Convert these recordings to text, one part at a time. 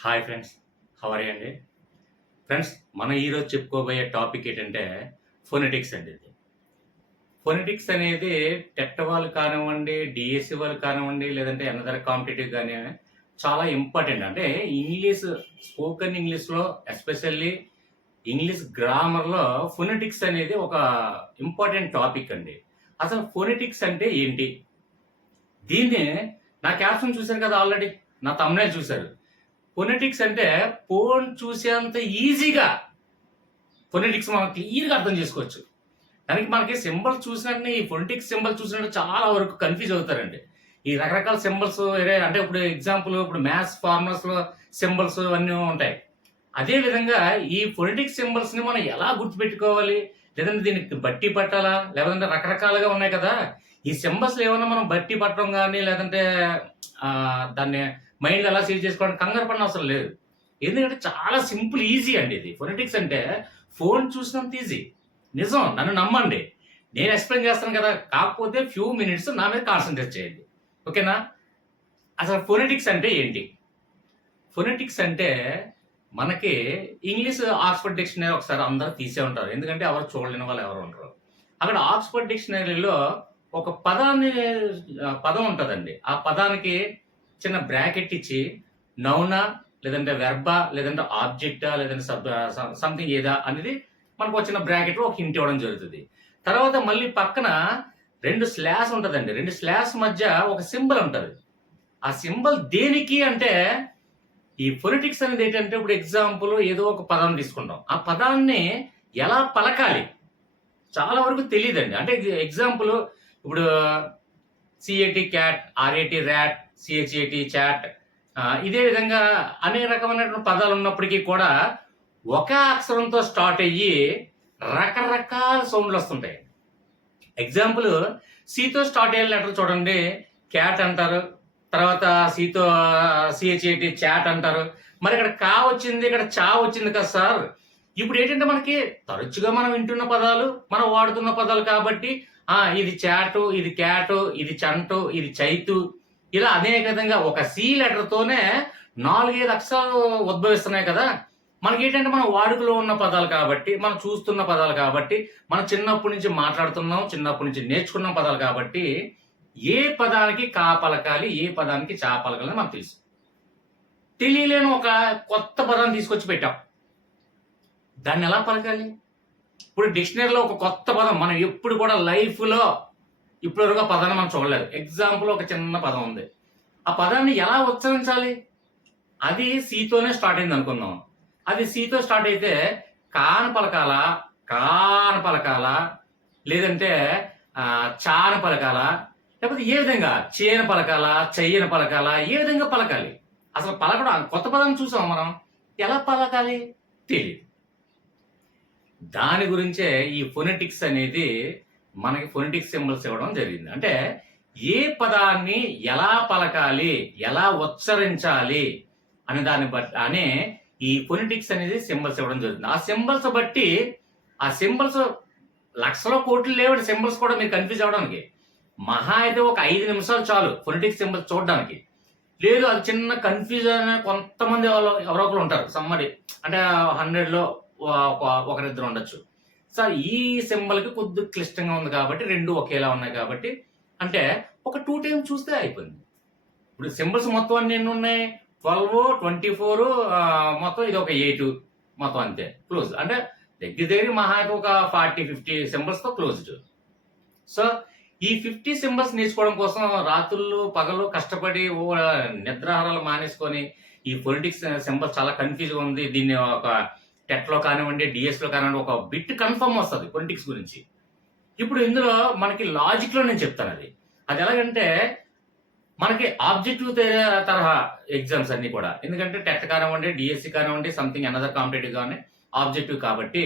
Hi friends, how are you అండి? Friends, మనం ఈరోజు చెప్పుకోబోయే టాపిక్ ఏంటంటే ఫొనెటిక్స్ అండి. ఇది ఫొనెటిక్స్ అనేది టెట్ వాళ్ళు కానివ్వండి, డిఎస్సి వాళ్ళు కానివ్వండి, లేదంటే అనదర్ కాంపిటేటివ్ కానీ చాలా ఇంపార్టెంట్. అంటే ఇంగ్లీష్, స్పోకెన్ ఇంగ్లీష్లో ఎస్పెషల్లీ ఇంగ్లీష్ గ్రామర్లో ఫొనెటిక్స్ అనేది ఒక ఇంపార్టెంట్ టాపిక్ అండి. అసలు ఫొనెటిక్స్ అంటే ఏంటి? దీన్ని నా క్యాప్షన్ చూశారు కదా, ఆల్రెడీ నా తమ్మునే చూశారు. ఫొనెటిక్స్ అంటే ఫోన్ చూసేంత ఈజీగా ఫొనెటిక్స్ మనం క్లియర్‌గా అర్థం చేసుకోవచ్చు. దానికి మనకి సింబల్స్ చూసినట్టే ఈ ఫొనెటిక్స్ సింబల్ చూసినట్టు చాలా వరకు కన్‌ఫ్యూజ్ అవుతారండి. ఈ రకరకాల సింబల్స్ అంటే ఇప్పుడు ఎగ్జాంపుల్ ఇప్పుడు మ్యాథ్స్ ఫార్ములాస్‌లో సింబల్స్ అన్నీ ఉంటాయి. అదే విధంగా ఈ ఫొనెటిక్స్ సింబల్స్‌ని మనం ఎలా గుర్తుపెట్టుకోవాలి? లేదంటే దీనికి బట్టి పట్టాలా? లేదంటే రకరకాలుగా ఉన్నాయి కదా! ఈ సింబల్స్‌లో ఏమన్నా మనం బట్టి పట్టడం గాని లేదంటే దాన్ని మైండ్‌లో ఎలా సేవ్ చేసుకోవడం కంగారు పడనవసరం లేదు. ఎందుకంటే చాలా సింపుల్, ఈజీ అండి ఇది. ఫొనెటిక్స్ అంటే ఫోన్ చూసినంత ఈజీ. నిజం, నన్ను నమ్మండి. నేను ఎక్స్‌ప్లెయిన్ చేస్తాను కదా! కాకపోతే ఫ్యూ మినిట్స్ నా మీద కాన్సంట్రేట్ చేయండి. ఓకేనా? అసలు ఫొనెటిక్స్ అంటే ఏంటి? ఫొనెటిక్స్ అంటే మనకి ఇంగ్లీష్ ఆక్స్‌ఫర్డ్ డిక్షనరీ ఒకసారి అందరూ తీసే ఉంటారు. ఎందుకంటే ఎవరు చూడలేని వాళ్ళు ఎవరు ఉండరు. అక్కడ ఆక్స్‌ఫర్డ్ డిక్షనరీలో ఒక పదం ఉంటదండి. ఆ పదానికి చిన్న బ్రాకెట్ ఇచ్చి నౌనా, లేదంటే వెర్బా, లేదంటే ఆబ్జెక్టా, లేదంటే సంథింగ్ ఏదా అనేది మనకు ఒక చిన్న బ్రాకెట్‌లో ఒక హింట్ ఇవ్వడం జరుగుతది. తర్వాత మళ్ళీ పక్కన 2 స్లాష్ ఉంటదండి. 2 స్లాష్ మధ్య ఒక సింబల్ ఉంటది. ఆ సింబల్ దేనికి అంటే ఈ ఫొనెటిక్స్ అనేది ఏంటంటే ఇప్పుడు ఎగ్జాంపుల్ ఏదో ఒక పదం తీసుకుంటాం. ఆ పదాన్ని ఎలా పలకాలి? చాలా వరకు తెలీదండి. అంటే ఎగ్జాంపుల్ ఇప్పుడు సీఏటీ క్యాట్, ఆర్ఏటీ ర్యాట్, సీహెచ్ఏటీ చాట్, ఇదే విధంగా అనేక రకమైనటువంటి పదాలు ఉన్నప్పటికీ కూడా ఒక అక్షరంతో స్టార్ట్ అయ్యి రకరకాల సౌండ్లు వస్తుంటాయి. ఎగ్జాంపుల్ సితో స్టార్ట్ అయ్యే లెటర్ చూడండి, క్యాట్ అంటారు. తర్వాత సితో సిహెచ్ఏటి చాట్ అంటారు. మరి ఇక్కడ కా వచ్చింది, ఇక్కడ చా వచ్చింది కదా సార్. ఇప్పుడు ఏంటంటే మనకి తరచుగా మనం వింటున్న పదాలు, మనం వాడుతున్న పదాలు కాబట్టి ఇది చాటు, ఇది క్యాటు, ఇది చంటు, ఇది చైతు, ఇలా అనేక విధంగా ఒక సి లెటర్‌తోనే 4, 5 అక్షరాలు ఉద్భవిస్తున్నాయి కదా! మనకేంటంటే మనం వాడుకలో ఉన్న పదాలు కాబట్టి, మనం చూస్తున్న పదాలు కాబట్టి, మనం చిన్నప్పటి నుంచి మాట్లాడుతున్నాం, చిన్నప్పటి నుంచి నేర్చుకున్న పదాలు కాబట్టి, ఏ పదానికి కా పలకాలి, ఏ పదానికి చా పలకాలని మనకు తెలుసు. తెలియలేని ఒక కొత్త పదాన్ని తీసుకొచ్చి పెట్టాం. దాన్నెలా పలకాలి? ఇప్పుడు డిక్షనరీలో ఒక కొత్త పదం మనం ఎప్పుడు కూడా లైఫ్‌లో ఇప్పటివరకు ఆ పదాన్ని మనం చూడలేదు. ఎగ్జాంపుల్ ఒక చిన్న పదం ఉంది. ఆ పదాన్ని ఎలా ఉచ్చరించాలి? అది సితోనే స్టార్ట్ అయింది అనుకుందాం. అది సితో స్టార్ట్ అయితే కాన పలకాలా? కాన పలకాలా? లేదంటే చాన పలకాలా? లేకపోతే ఏ విధంగా చేన పలకాలా? చెయ్యన పలకాలా? ఏ విధంగా పలకాలి? అసలు పలకడం కొత్త పదం చూసాం మనం. ఎలా పలకాలి? తెలీదు. దాని గురించే ఈ ఫొనెటిక్స్ అనేది మనకి ఫొనెటిక్స్ సింబల్స్ ఇవ్వడం జరిగింది. అంటే ఏ పదాన్ని ఎలా పలకాలి, ఎలా ఉచ్చరించాలి అనే దాన్ని బట్టి ఈ ఫొనెటిక్స్ అనేది సింబల్స్ ఇవ్వడం జరుగుతుంది. ఆ సింబల్స్ బట్టి ఆ సింబల్స్ లక్షల కోట్లు లేవండి సింబల్స్ కూడా మీరు కన్ఫ్యూజ్ అవ్వడానికి. మహా అయితే ఒక 5 నిమిషాలు చాలు ఫొనెటిక్స్ సింబల్స్ చూడడానికి. లేదు అది చిన్న కన్ఫ్యూజన్ కొంతమంది ఎవరో ఒకరు ఉంటారు. సమ్మడి అంటే 100లో ఒకరిద్దరు ఉండొచ్చు. సార్ ఈ సింబల్‌కి కొద్దిగా క్లిష్టంగా ఉంది కాబట్టి 2 ఒకేలా ఉన్నాయి కాబట్టి అంటే ఒక 2 టైమ్స్ చూస్తే అయిపోయింది. ఇప్పుడు సింబల్స్ మొత్తం అన్ని ఎన్ని ఉన్నాయి? 12, 24, మొత్తం ఇది ఒక 8 మొత్తం అంతే. క్లోజ్. అంటే దగ్గర మహా అయితే ఒక 40, 50 సింబల్స్‌తో క్లోజ్డ్. సో ఈ 50 సింబల్స్ నేర్చుకోవడం కోసం రాత్రుళ్ళు, పగలు కష్టపడి నిద్రాహారాలు మానేసుకొని ఈ ఫొనెటిక్స్ సింబల్స్ చాలా కన్‌ఫ్యూజ్‌గా ఉంది. దీన్ని ఒక టెట్‌లో కానివ్వండి, డిఎస్‌లో కానివ్వండి ఒక బిట్ కన్ఫర్మ్ వస్తది ఫొనెటిక్స్ గురించి. ఇప్పుడు ఇందులో మనకి లాజిక్‌లో నేను చెప్తాను అది. అది ఎలాగంటే మనకి ఆబ్జెక్టివ్ తరహా ఎగ్జామ్స్ అన్నీ కూడా. ఎందుకంటే టెట్ కానివ్వండి, డిఎస్సి కానివ్వండి, సంథింగ్ అనదర్ కాంపిటేటివ్ గాని ఆబ్జెక్టివ్ కాబట్టి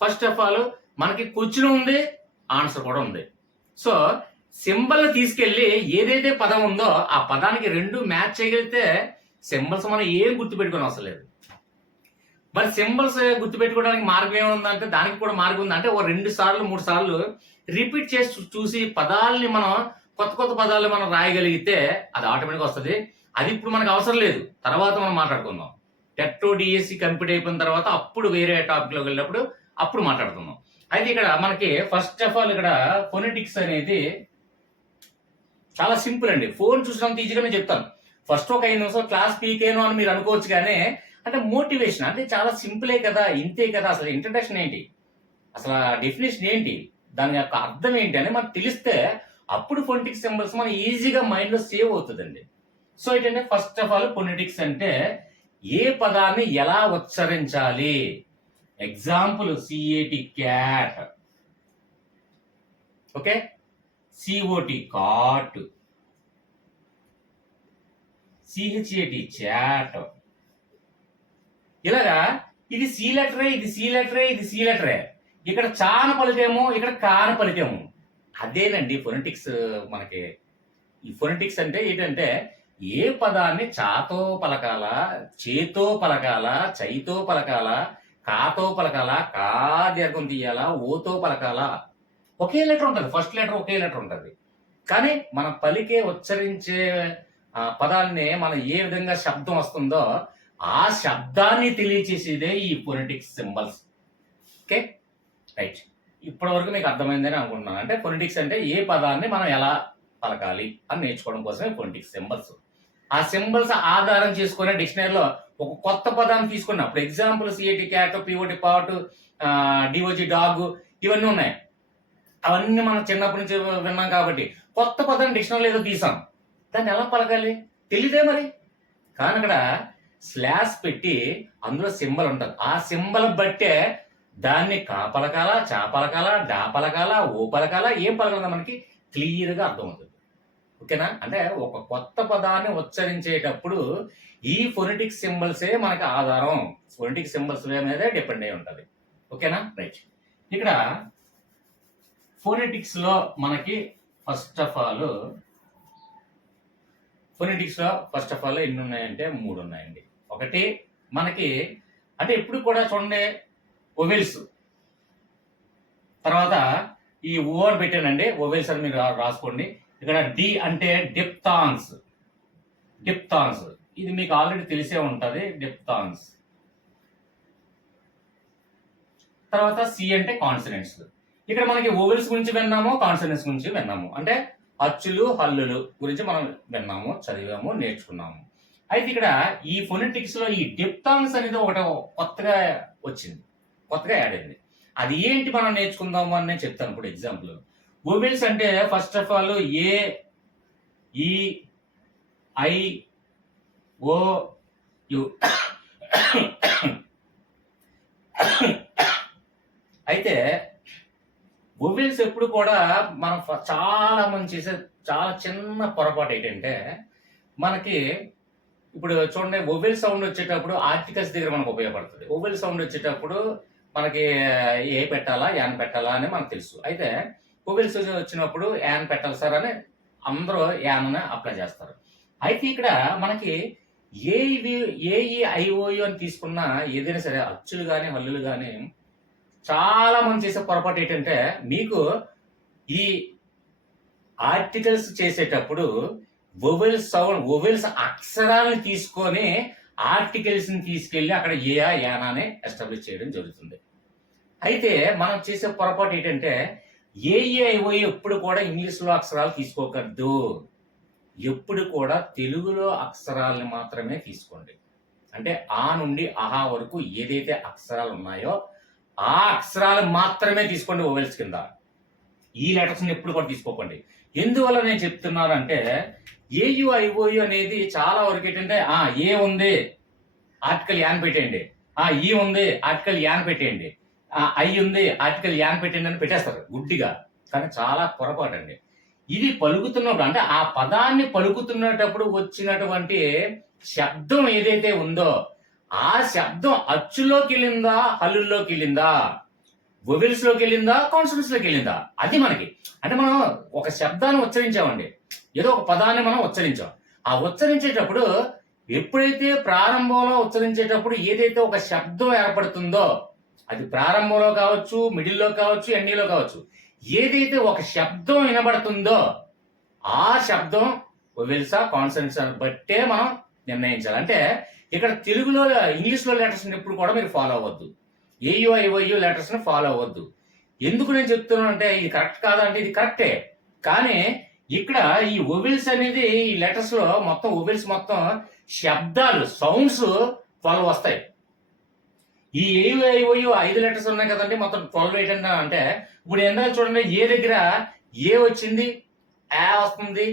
ఫస్ట్ ఆఫ్ ఆల్ మనకి క్వెషన్ ఉంది, ఆన్సర్ కూడా ఉంది. సో సింబల్‌ని తీసుకెళ్ళి ఏదైతే పదం ఉందో ఆ పదానికి 2 మ్యాచ్ చేయగలిగితే సింబల్స్ మనం ఏం గుర్తుపెట్టుకోనవసరం లేదు. మరి సింబల్స్ గుర్తుపెట్టుకోవడానికి మార్గం ఏముందంటే దానికి కూడా మార్గం ఉంది. అంటే ఓ 2 సార్లు, 3 సార్లు రిపీట్ చేసి చూసి పదాల్ని మనం కొత్త పదాలు మనం రాయగలిగితే అది ఆటోమేటిక్‌గా వస్తది. అది ఇప్పుడు మనకు అవసరం లేదు. తర్వాత మనం మాట్లాడుకుందాం. టెట్టో డిఎస్సి కంప్లీట్ అయిపోయిన తర్వాత అప్పుడు వేరే టాపిక్లోకి వెళ్ళినప్పుడు అప్పుడు మాట్లాడుతున్నాం. అయితే ఇక్కడ మనకి ఫస్ట్ ఆఫ్ ఆల్ ఇక్కడ ఫొనెటిక్స్ అనేది చాలా సింపుల్ అండి. ఫోన్ చూసినంత ఈజీగానే చెప్తాను. ఫస్ట్ ఒక 5 నిమిషాలు క్లాస్ పీకేను అని మీరు అనుకోవచ్చు, కానీ అంటే మోటివేషన్ అంటే చాలా సింపులే కదా, ఇంతే కదా, అసలు ఇంట్రడక్షన్ ఏంటి, అసలు డెఫినేషన్ ఏంటి, దాని యొక్క అర్థం ఏంటి అని మనకు తెలిస్తే అప్పుడు ఫొనెటిక్ సింబల్స్ మన ఈజీగా మైండ్లో సేవ్ అవుతుందండి. సో ఏంటంటే ఫస్ట్ ఆఫ్ ఆల్ ఫొనెటిక్స్ అంటే ఏ పదాన్ని ఎలా ఉచ్చరించాలి. Example C A T cat, okay, C O T cot, C H A T chat. ఇలాగా ఇది సి లెటరే, ఇది సి లెటరే, ఇది సి లెటరే. ఇక్కడ చాన పలికేమో, ఇక్కడ కాన పలికేమో. అదేనండి ఫొనెటిక్స్. మనకి ఈ ఫొనెటిక్స్ అంటే ఏంటంటే ఏ పదాన్ని చాతో పలకాల, చేతో పలకాల, చైతో పలకాల, కాతో పలకాల, కా దీర్ఘం తీయాలా, ఓతో పలకాల. ఒకే లెటర్ ఉంటుంది, ఫస్ట్ లెటర్ ఒకే లెటర్ ఉంటుంది, కానీ మనం పలికే ఉచ్చరించే పదాన్ని మనం ఏ విధంగా శబ్దం వస్తుందో ఆ శబ్దాన్ని తెలియచేసేదే ఈ ఫొనెటిక్స్ సింబల్స్. Okay, right. ఇప్పటి వరకు మీకు అర్థమైందని అనుకుంటున్నాను. అంటే ఫొనెటిక్స్ అంటే ఏ పదాన్ని మనం ఎలా పలకాలి అని నేర్చుకోవడం కోసమే ఫొనెటిక్స్ సింబల్స్. ఆ సింబల్స్ ఆధారం చేసుకునే డిక్షనరీలో ఒక కొత్త పదాన్ని తీసుకున్నప్పుడు example C A T cat, P O T pot, D O G dog, ఇవన్నీ ఉన్నాయి. అవన్నీ మనం చిన్నప్పటి నుంచి విన్నాం కాబట్టి కొత్త పదాన్ని డిక్షనరీలో ఏదో తీసాం, దాన్ని ఎలా పలకాలి తెలియదే మరి. కానీ అక్కడ స్లాష్ పెట్టి అందులో సింబల్ ఉంటుంది, ఆ సింబల్ బట్టే దాన్ని కా పలకాల, చా పలకాల, డా పలకాల, ఓ పలకాల, ఏం పలకాల మనకి క్లియర్గా అర్థమవుతుంది. ఓకేనా? అంటే ఒక కొత్త పదాన్ని ఉచ్చరించేటప్పుడు ఈ ఫొనెటిక్ సింబల్సే మనకి ఆధారం. ఫొనెటిక్ సింబల్స్ మీదే డిపెండ్ అయి ఉంటుంది. ఓకేనా? రైట్. ఇక్కడ ఫొనెటిక్స్ లో మనకి ఫస్ట్ ఆఫ్ ఆల్ ఎన్ని ఉన్నాయంటే 3 ఉన్నాయండి. ఒకటి మనకి అంటే ఎప్పుడు కూడా చూడండి ఓవెల్స్, తర్వాత ఈ ఓవర్ పెట్టానండి, ఓవెల్స్ అని మీరు రాసుకోండి. ఇక్కడ డి అంటే డిప్తాన్స్, ఇది మీకు ఆల్రెడీ తెలిసే ఉంటుంది, డిప్తాన్స్. తర్వాత సి అంటే కాన్సనెంట్స్. ఇక్కడ మనకి ఓవెల్స్ గురించి విన్నాము, కాన్సనెంట్స్ గురించి విన్నాము. అంటే అచ్చులు హల్లులు గురించి మనం విన్నాము, చదివాము, నేర్చుకున్నాము. అయితే ఇక్కడ ఈ ఫొనెటిక్స్ లో ఈ డిప్తాన్స్ అనేది ఒకటి కొత్తగా వచ్చింది, కొత్తగా యాడ్ అయింది. అది ఏంటి మనం నేర్చుకుందాము అని నేను చెప్తాను ఇప్పుడు. ఎగ్జాంపుల్ ఓవెల్స్ అంటే ఫస్ట్ ఆఫ్ ఆల్ ఏ, ఈ, ఐ, ఓ, యు. అయితే ఓవెల్స్ ఎప్పుడు కూడా మనం చాలా మంది చేసే చాలా చిన్న పొరపాటు ఏంటంటే మనకి ఇప్పుడు చూడండి ఓవెల్ సౌండ్ వచ్చేటప్పుడు ఆర్టికల్స్ దగ్గర మనకు ఉపయోగపడుతుంది. ఓవెల్ సౌండ్ వచ్చేటప్పుడు మనకి ఏ పెట్టాలా, యాన్ పెట్టాలా అని మనకు తెలుసు. అయితే ఓవెల్స్ వచ్చినప్పుడు యాన్ పెట్టాలి సార్ అని అందరూ యాన్ అని అప్లై చేస్తారు. అయితే ఇక్కడ మనకి ఏఈఐఓయు అని తీసుకున్న ఏదైనా సరే అచ్చులు కానీ హల్లులు కానీ చాలా మంది చేసే పొరపాటు ఏంటంటే మీకు ఈ ఆర్టికల్స్ చేసేటప్పుడు ఓవెల్స్ అక్షరాలను తీసుకొని ఆర్టికల్స్ ని తీసుకెళ్లి అక్కడ ఏయా యానా అని ఎస్టాబ్లిష్ చేయడం జరుగుతుంది. అయితే మనం చేసే పొరపాటు ఏంటంటే ఏఈఐఓయు ఎప్పుడు కూడా ఇంగ్లీష్ లో అక్షరాలు తీసుకోకూడదు, ఎప్పుడు కూడా తెలుగులో అక్షరాలను మాత్రమే తీసుకోండి. అంటే ఆ నుండి అహా వరకు ఏదైతే అక్షరాలు ఉన్నాయో ఆ అక్షరాలు మాత్రమే తీసుకోండి ఓవెల్స్ కింద. ఈ లెటర్స్ ఎప్పుడు కూడా తీసుకోకండి. ఎందువల్ల నేను చెప్తున్నాను అంటే ఏయుఐఓయు అనేది చాలా వరకు ఏంటంటే ఏ ఉంది ఆర్టికల్ యాన్ పెట్టేయండి, ఈ ఉంది ఆర్టికల్ యాన్ పెట్టేయండి, ఐ ఉంది ఆర్టికల్ యాన్ పెట్టేయండి అని పెట్టేస్తారు గుడ్డిగా. కానీ చాలా పొరపాటు అండి. ఇది పలుకుతున్నప్పుడు అంటే ఆ పదాన్ని పలుకుతున్నప్పుడు వచ్చినటువంటి శబ్దం ఏదైతే ఉందో ఆ శబ్దం అచ్చులోకి వెళ్ళిందా, హల్లుల్లోకి వెళ్ళిందా, వొవెల్స్ లోకి వెళ్ళిందా, కాన్సనెంట్స్ లోకి వెళ్ళిందా, అది మనకి. అంటే మనం ఒక శబ్దాన్ని ఉచ్చరించామండి, ఏదో ఒక పదాన్ని మనం ఉచ్చరించాం. ఆ ఉచ్చరించేటప్పుడు ఎప్పుడైతే ప్రారంభంలో ఉచ్చరించేటప్పుడు ఏదైతే ఒక శబ్దం ఏర్పడుతుందో అది ప్రారంభంలో కావచ్చు, మిడిల్లో కావచ్చు, ఎండింగ్లో కావచ్చు, ఏదైతే ఒక శబ్దం వినబడుతుందో ఆ శబ్దం వొవెల్సా కాన్సనెంట్స్ అని బట్టే మనం నిర్ణయించాలి. అంటే ఇక్కడ తెలుగులో ఇంగ్లీష్లో లెటర్స్ ఎప్పుడు కూడా మీరు ఫాలో అవ్వద్దు. ఏయు ఐఓయు లెటర్స్ ని ఫాలో అవ్వద్దు. ఎందుకు నేను చెప్తున్నాను అంటే ఇది కరెక్ట్ కాదా అంటే ఇది కరెక్టే. కానీ ఇక్కడ ఈ ఒవెల్స్ అనేది ఈ లెటర్స్ లో మొత్తం ఒవెల్స్ మొత్తం శబ్దాలు సౌండ్స్ 12 వస్తాయి. ఈ ఏయు ఐఓయు 5 లెటర్స్ ఉన్నాయి కదండి, మొత్తం 12 ఏంటంటే అంటే ఇప్పుడు ఎందాక చూడండి, ఏ దగ్గర ఏ వచ్చింది, ఆ వస్తుంది,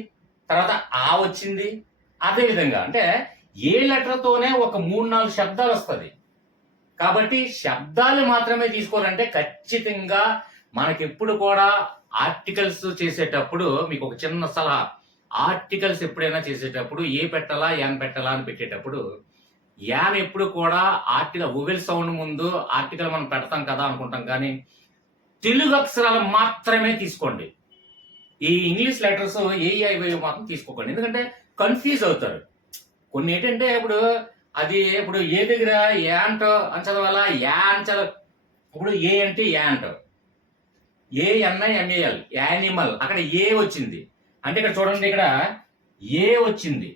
తర్వాత ఆ వచ్చింది. అదే విధంగా అంటే ఏ లెటర్ తోనే ఒక 3-4 శబ్దాలు వస్తుంది. కాబట్టి శబ్దాలు మాత్రమే తీసుకోవాలంటే ఖచ్చితంగా మనకెప్పుడు కూడా ఆర్టికల్స్ చేసేటప్పుడు మీకు ఒక చిన్న సలహా, ఆర్టికల్స్ ఎప్పుడైనా చేసేటప్పుడు ఏ పెట్టాలా యాన్ పెట్టాలా అని పెట్టేటప్పుడు యాన్ ఎప్పుడు కూడా ఆర్టికల్ ఒవెల్ సౌండ్ ముందు ఆర్టికల్ మనం పెడతాం కదా అనుకుంటాం, కానీ తెలుగు అక్షరాలు మాత్రమే తీసుకోండి. ఈ ఇంగ్లీష్ లెటర్స్ ఏఐ మాత్రం తీసుకోకండి, ఎందుకంటే కన్ఫ్యూజ్ అవుతారు. కొన్ని ఏంటంటే ఇప్పుడు ఏ దగ్గర యాంట్ అని చదవాలా, యా అని చదవ. ఇప్పుడు ఏ అంటే యాంట్, ANIMAL యానిమల్, అక్కడ ఏ వచ్చింది అంటే ఇక్కడ చూడండి, ఇక్కడ ఏ వచ్చింది,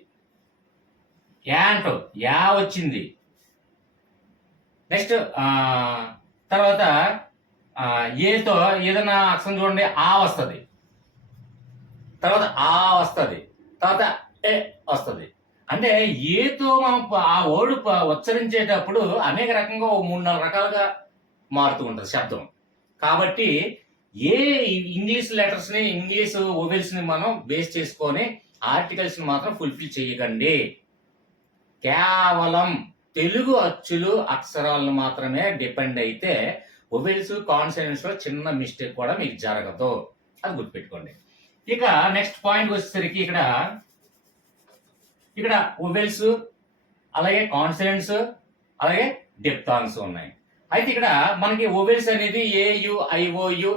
యాంట్ యా వచ్చింది. నెక్స్ట్ తర్వాత ఏతో ఏదైనా అక్షరం చూడండి, ఆ వస్తుంది, తర్వాత ఆ వస్తుంది, తర్వాత ఏ వస్తుంది. అంటే ఏతో మనం ఆ వర్డ్ ఉచ్చరించేటప్పుడు అనేక రకంగా 3-4 రకాలుగా మారుతూ ఉంటుంది శబ్దం. కాబట్టి ఏ ఇంగ్లీష్ లెటర్స్ ని ఇంగ్లీష్ ఓవెల్స్ ని మనం బేస్ చేసుకొని ఆర్టికల్స్ ని మాత్రం ఫుల్ఫిల్ చేయకండి. కేవలం తెలుగు అచ్చులు అక్షరాలను మాత్రమే డిపెండ్ అయితే ఓవెల్స్ కాన్సనెంట్స్ లో చిన్న మిస్టేక్ కూడా మీకు జరగదు, అది గుర్తుపెట్టుకోండి. ఇక నెక్స్ట్ పాయింట్ వచ్చేసరికి ఇక్కడ ఓవెల్స్, అలాగే కాన్సనెంట్స్, అలాగే డిప్థాంగ్స్ ఉన్నాయి. అయితే ఇక్కడ మనకి ఓవెల్స్ అనేది ఏయు ఐఓయు,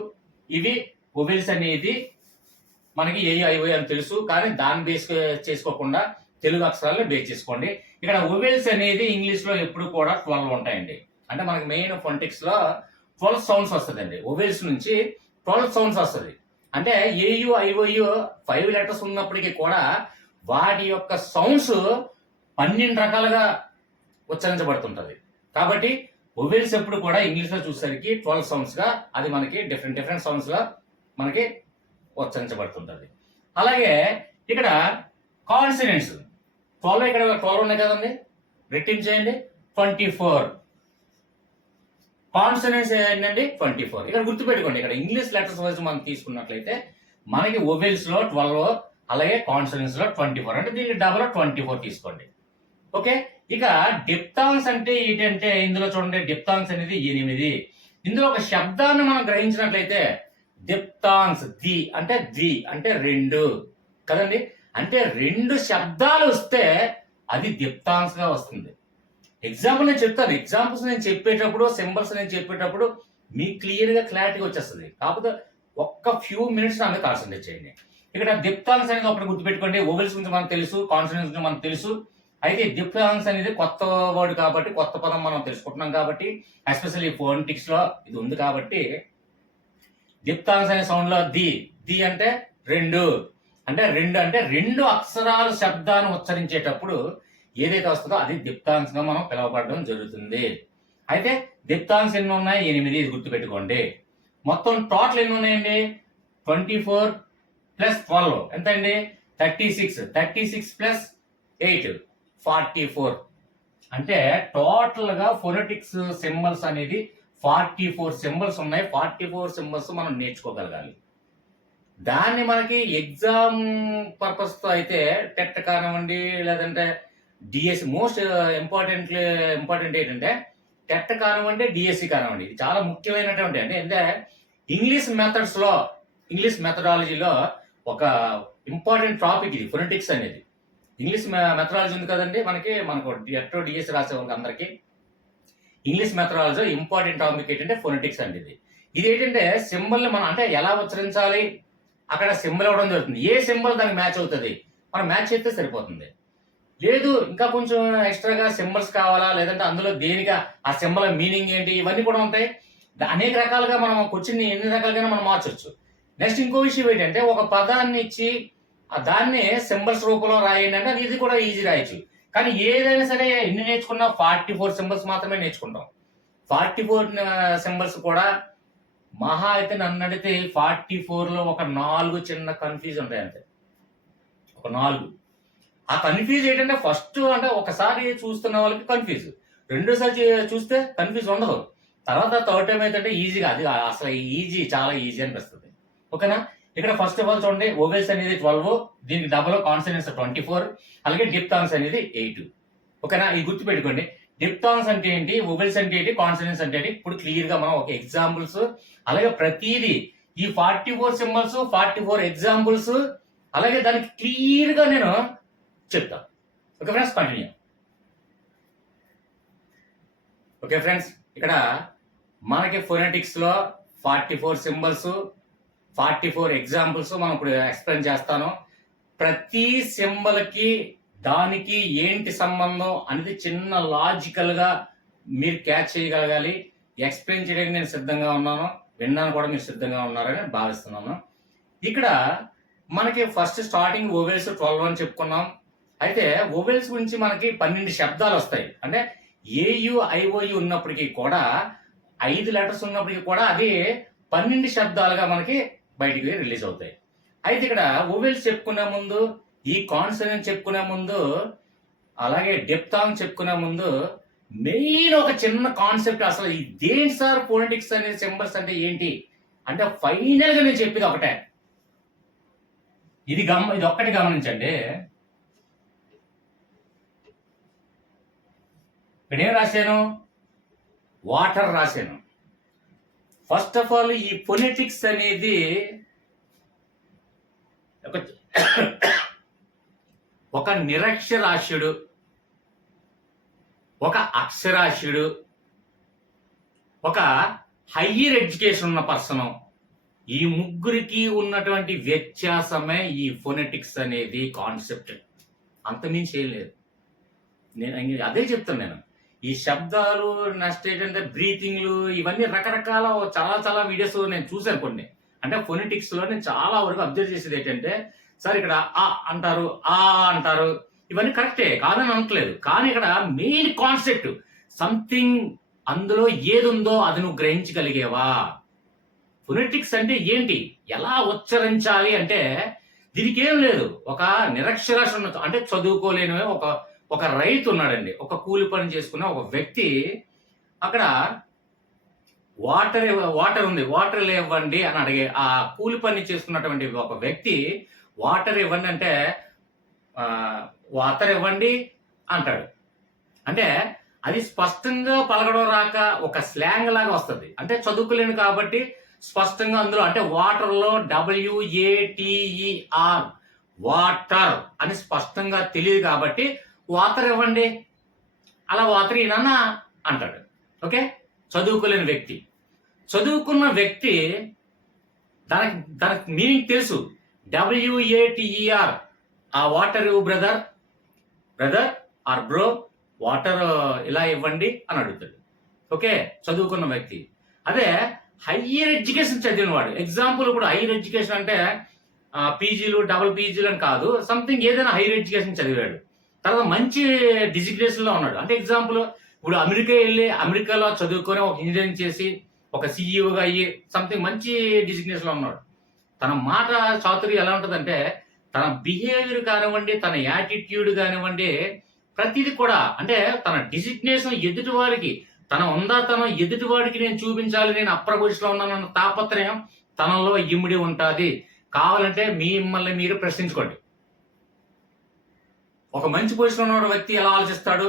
ఇవి ఓవెల్స్ అనేది మనకి ఏయు ఐఓయు అని తెలుసు, కానీ దాన్ని బేస్ చేసుకోకుండా తెలుగు అక్షరాలను బేస్ చేసుకోండి. ఇక్కడ ఓవెల్స్ అనేది ఇంగ్లీష్ లో ఎప్పుడు కూడా 12 ఉంటాయండి. అంటే మనకి మెయిన్ ఫొనెటిక్స్ లో 12 సౌండ్స్ వస్తుందండి. ఓవెల్స్ నుంచి 12 సౌండ్స్ వస్తుంది. అంటే ఏయు ఐఓయు 5 లెటర్స్ ఉన్నప్పటికీ కూడా వాటి యొక్క సౌండ్స్ 12 రకాలుగా ఉచ్చరించబడుతుంటది. కాబట్టి ఓవెల్స్ ఎప్పుడు కూడా ఇంగ్లీష్ లో చూసేసరికి 12 సౌండ్స్ గా, అది మనకి డిఫరెంట్ సౌండ్స్ గా మనకి ఉచ్చరించబడుతుంటది. అలాగే ఇక్కడ కాన్సనెంట్స్ 12, ఇక్కడ 12 ఉన్నాయి కదండి, రెట్టింపు చేయండి, 24. కాన్సనెంట్స్ ఏంటండి 24. ఇక్కడ గుర్తుపెట్టుకోండి, ఇక్కడ ఇంగ్లీష్ లెటర్స్ వైజ్ మనం తీసుకున్నట్లయితే మనకి ఓవెల్స్ లో 12, అలాగే కాన్సనెంట్స్ లో 24, అంటే దీనికి డబల్ 24 తీసుకోండి. ఓకే. ఇక డిప్థాంగ్స్ అంటే ఏంటంటే ఇందులో చూడండి, డిప్థాంగ్స్ అనేది 8. ఇందులో ఒక శబ్దాన్ని మనం గ్రహించినట్లయితే డిప్థాంగ్స్ ది అంటే 2 కదండి. అంటే 2 శబ్దాలు వస్తే అది డిప్థాంగ్స్ గా వస్తుంది. ఎగ్జాంపుల్ నేను చెప్తాను, ఎగ్జాంపుల్స్ నేను చెప్పేటప్పుడు, సింబల్స్ నేను చెప్పేటప్పుడు మీకు క్లారిటీగా వచ్చేస్తుంది. కాకపోతే ఒక్క ఫ్యూ మినిట్స్ నా మీద కాన్సన్ట్రేట్ చేయండి. ఇక్కడ డిప్థాంగ్స్ అనేది ఒకటి గుర్తుపెట్టుకోండి. ఓవెల్స్ గురించి మనకు తెలుసు, కాన్సనెంట్స్ గురించి మనకు తెలుసు. అయితే డిప్థాంగ్స్ అనేది కొత్త వర్డ్ కాబట్టి, కొత్త పదం మనం తెలుసుకుంటున్నాం కాబట్టి, ఎస్పెషల్లీ ఫోనెటిక్స్ లో ఇది ఉంది కాబట్టి, డిప్థాంగ్స్ అనే సౌండ్ లో ది అంటే 2, అంటే 2 అక్షరాలు శబ్దాన్ని ఉచ్చరించేటప్పుడు ఏదైతే వస్తుందో అది డిప్థాంగ్స్ గా మనం పిలవబడడం జరుగుతుంది. అయితే డిప్థాంగ్స్ ఎన్ని ఉన్నాయి? 8. ఇది గుర్తుపెట్టుకోండి. మొత్తం టోటల్ ఎన్ని ఉన్నాయండి? 24 ప్లస్ 12 ఎంత అండి? 36. 36 ప్లస్ 8 44. అంటే టోటల్ గా ఫోనెటిక్స్ సింబల్స్ అనేది 44 సింబల్స్ ఉన్నాయి. 44 సింబల్స్ మనం నేర్చుకోగలగాలి. దాన్ని మనకి ఎగ్జామ్ పర్పస్ తో అయితే టెట్ కానివ్వండి, లేదంటే డిఎస్సి, మోస్ట్ ఇంపార్టెంట్ ఏంటంటే టెట్ కానివ్వండి, డిఎస్సి కానివ్వండి, ఇది చాలా ముఖ్యమైనటువంటి అంటే ఇంగ్లీష్ మెథడాలజీలో ఒక ఇంపార్టెంట్ టాపిక్ ఇది ఫోనెటిక్స్ అనేది. ఇంగ్లీష్ మెథడాలజీ ఉంది కదండి, మనకు టెట్ డిఎస్సి రాసే వాళ్ళకి అందరికి ఇంగ్లీష్ మెథడాలజీ ఇంపార్టెంట్ టాపిక్ ఏంటంటే ఫోనెటిక్స్ అండి. ఇది ఏంటంటే సింబల్ మనం అంటే ఎలా ఉచ్చరించాలి, అక్కడ సింబల్ ఇవ్వడం జరుగుతుంది. ఏ సింబల్ దానికి మ్యాచ్ అవుతుంది, మనం మ్యాచ్ చేస్తే సరిపోతుంది. లేదు ఇంకా కొంచెం ఎక్స్ట్రాగా సింబల్స్ కావాలా, లేదంటే అందులో దేనిగా ఆ సింబల్ మీనింగ్ ఏంటి, ఇవన్నీ కూడా ఉంటాయి. అనేక రకాలుగా మనం క్వశ్చన్ ఎన్ని రకాలుగా మనం మార్చొచ్చు. నెక్స్ట్ ఇంకో విషయం ఏంటంటే ఒక పదాన్ని ఇచ్చి దాన్ని సింబల్స్ రూపంలో రాయండి అంటే ఇది కూడా ఈజీ రాయొచ్చు. కానీ ఏదైనా సరే ఎన్ని నేర్చుకున్నా 44 సింబల్స్ మాత్రమే నేర్చుకుంటాం. 44 సింబల్స్ కూడా మహా అయితే నన్ను అడిగితే 44లో ఒక 4 చిన్న కన్ఫ్యూజ్ ఉంటాయి అంతే. ఒక 4. ఆ కన్ఫ్యూజ్ ఏంటంటే ఫస్ట్ అంటే ఒకసారి చూస్తున్న వాళ్ళకి కన్ఫ్యూజ్, రెండోసారి చూస్తే కన్ఫ్యూజ్ ఉండదు. తర్వాత థర్డ్ టైం ఏంటంటే ఈజీగా, అది అసలు ఈజీ, చాలా ఈజీ అనిపిస్తుంది. ఓకేనా? ఇక్కడ ఫస్ట్ ఆఫ్ ఆల్ చూడండి, ఓవెల్స్ అనేది 12, దీనికి డబల్ కాన్సనెంట్స్ 24, అలాగే డిప్థాంగ్స్ అనేది 8. ఓకేనా? ఇది గుర్తుపెట్టుకోండి. డిప్థాంగ్స్ అంటే ఏంటి, ఓవెల్స్ అంటే ఏంటి, కాన్సనెంట్స్ అంటే ఏంటి, ఇప్పుడు క్లియర్ గా మనం ఒక ఎగ్జాంపుల్స్, అలాగే ప్రతిదీ ఈ 44 సింబల్స్, 44 ఎగ్జాంపుల్స్, అలాగే దానికి క్లియర్ గా నేను చెప్తాను. Okay friends, continue. Okay friends, ఇక్కడ మనకి ఫోనెటిక్స్ లో 44 సింబల్స్, 44 ఎగ్జాంపుల్స్ మనం ఇప్పుడు ఎక్స్ప్లెయిన్ చేస్తాను. ప్రతి సింబల్ కి దానికి ఏంటి సంబంధం అనేది చిన్న లాజికల్ గా మీరు క్యాచ్ చేయగలగాలి. ఎక్స్ప్లెయిన్ చేయడానికి నేను సిద్ధంగా ఉన్నాను, విన్నాను కూడా మీరు సిద్ధంగా ఉన్నారని భావిస్తున్నాను. ఇక్కడ మనకి ఫస్ట్ స్టార్టింగ్ ఓవెల్స్ 12 అని చెప్పుకున్నాం. అయితే ఓవెల్స్ గురించి మనకి 12 శబ్దాలు వస్తాయి. అంటే ఏయు ఐఓయు ఉన్నప్పటికీ కూడా 5 లెటర్స్ ఉన్నప్పటికీ కూడా అది 12 శబ్దాలుగా మనకి బయటికి రిలీజ్ అవుతాయి. అయితే ఇక్కడ ఓవెల్స్ చెప్పుకునే ముందు, ఈ కాన్సనెంట్ చెప్పుకునే ముందు, అలాగే డిప్థాంగ్ చెప్పుకునే ముందు మెయిన్ ఒక చిన్న కాన్సెప్ట్, అసలు ఇదేంటి సార్ ఫోనెటిక్స్ అనే సింబల్స్ అంటే ఏంటి అంటే ఫైనల్ గా నేను చెప్పేది ఒకటే. ఇది ఒక్కటి గమనించండి. ఇక్కడ ఏం రాశాను, వాటర్ రాశాను. ఫస్ట్ ఆఫ్ ఆల్ ఈ ఫోనెటిక్స్ అనేది ఒక నిరక్షరాస్యుడు, ఒక అక్షరాస్యుడు, ఒక హయ్యర్ ఎడ్యుకేషన్ ఉన్న పర్సన్, ఈ ముగ్గురికి ఉన్నటువంటి వ్యత్యాసమే ఈ ఫోనెటిక్స్ అనేది కాన్సెప్ట్. అంతమించి ఏం లేదు. నేను అదే చెప్తాను. నేను ఈ శబ్దాలు, నెక్స్ట్ ఏంటంటే బ్రీతింగ్లు, ఇవన్నీ రకరకాల చాలా వీడియోస్ నేను చూశాను కొన్ని. అంటే ఫోనెటిక్స్ లో నేను చాలా వరకు అబ్జర్వ్ చేసేది ఏంటంటే, సార్ ఇక్కడ ఆ అంటారు, ఆ అంటారు, ఇవన్నీ కరెక్టే, కాదని అనట్లేదు. కానీ ఇక్కడ మెయిన్ కాన్సెప్ట్ సంథింగ్, అందులో ఏది ఉందో అది నువ్వు గ్రహించగలిగేవా? ఫోనెటిక్స్ అంటే ఏంటి, ఎలా ఉచ్చరించాలి అంటే దీనికి ఏం లేదు. ఒక నిరక్షరాస్యుడు అంటే చదువుకోలేని ఒక రైతు ఉన్నాడండి, ఒక కూలి పని చేసుకున్న ఒక వ్యక్తి. అక్కడ వాటర్ ఉంది, వాటర్ ఇవ్వండి అని అడిగే ఆ కూలి పని చేసుకున్నటువంటి ఒక వ్యక్తి వాటర్ ఇవ్వండి అంటే వాటర్ ఇవ్వండి అంటాడు. అంటే అది స్పష్టంగా పలకడం రాక ఒక స్లాంగ్ లాగా వస్తుంది. అంటే చదువుకోలేను కాబట్టి స్పష్టంగా అందులో అంటే వాటర్ లో WATER వాటర్ అని స్పష్టంగా తెలియదు కాబట్టి వాటర్ ఇవ్వండి, అలా వాటర్ ఈయన అంటాడు. ఓకే, చదువుకోలేని వ్యక్తి. చదువుకున్న వ్యక్తి దానికి మీనింగ్ తెలుసు, WATER, ఆ water brother or bro, water ఇలా ఇవ్వండి అని అడుగుతాడు. ఓకే, చదువుకున్న వ్యక్తి. అదే హయ్యర్ ఎడ్యుకేషన్ చదివిన వాడు, ఎగ్జాంపుల్ ఇప్పుడు హైయర్ ఎడ్యుకేషన్ అంటే పీజీలు, డబుల్ పీజీలు అని కాదు, సంథింగ్ ఏదైనా హైయర్ ఎడ్యుకేషన్ చదివాడు, తర్వాత మంచి డిజిగ్నేషన్ లో ఉన్నాడు. అంటే ఎగ్జాంపుల్ ఇప్పుడు అమెరికా వెళ్ళి అమెరికాలో చదువుకొని ఒక ఇంజనీరింగ్ చేసి ఒక సిఇఓగా అయ్యి సంథింగ్ మంచి డిజిగ్నేషన్ లో ఉన్నాడు. తన మాట చాతుర్యం ఎలా ఉంటుందంటే తన బిహేవియర్ కానివ్వండి, తన యాటిట్యూడ్ కానివ్వండి, ప్రతిదీ కూడా అంటే తన డిజిగ్నేషన్ ఎదుటి వారికి, తన ఉందాతనం ఎదుటి వాడికి నేను చూపించాలి, నేను అప్పర్ పొజిషన్ లో ఉన్నానన్న తాపత్రయం తనలో ఇమిడి ఉంటుంది. కావాలంటే మిమ్మల్ని మీరు ప్రశ్నించుకోండి. ఒక మంచి పొజిషన్ ఉన్న వ్యక్తి ఎలా ఆలోచిస్తాడు,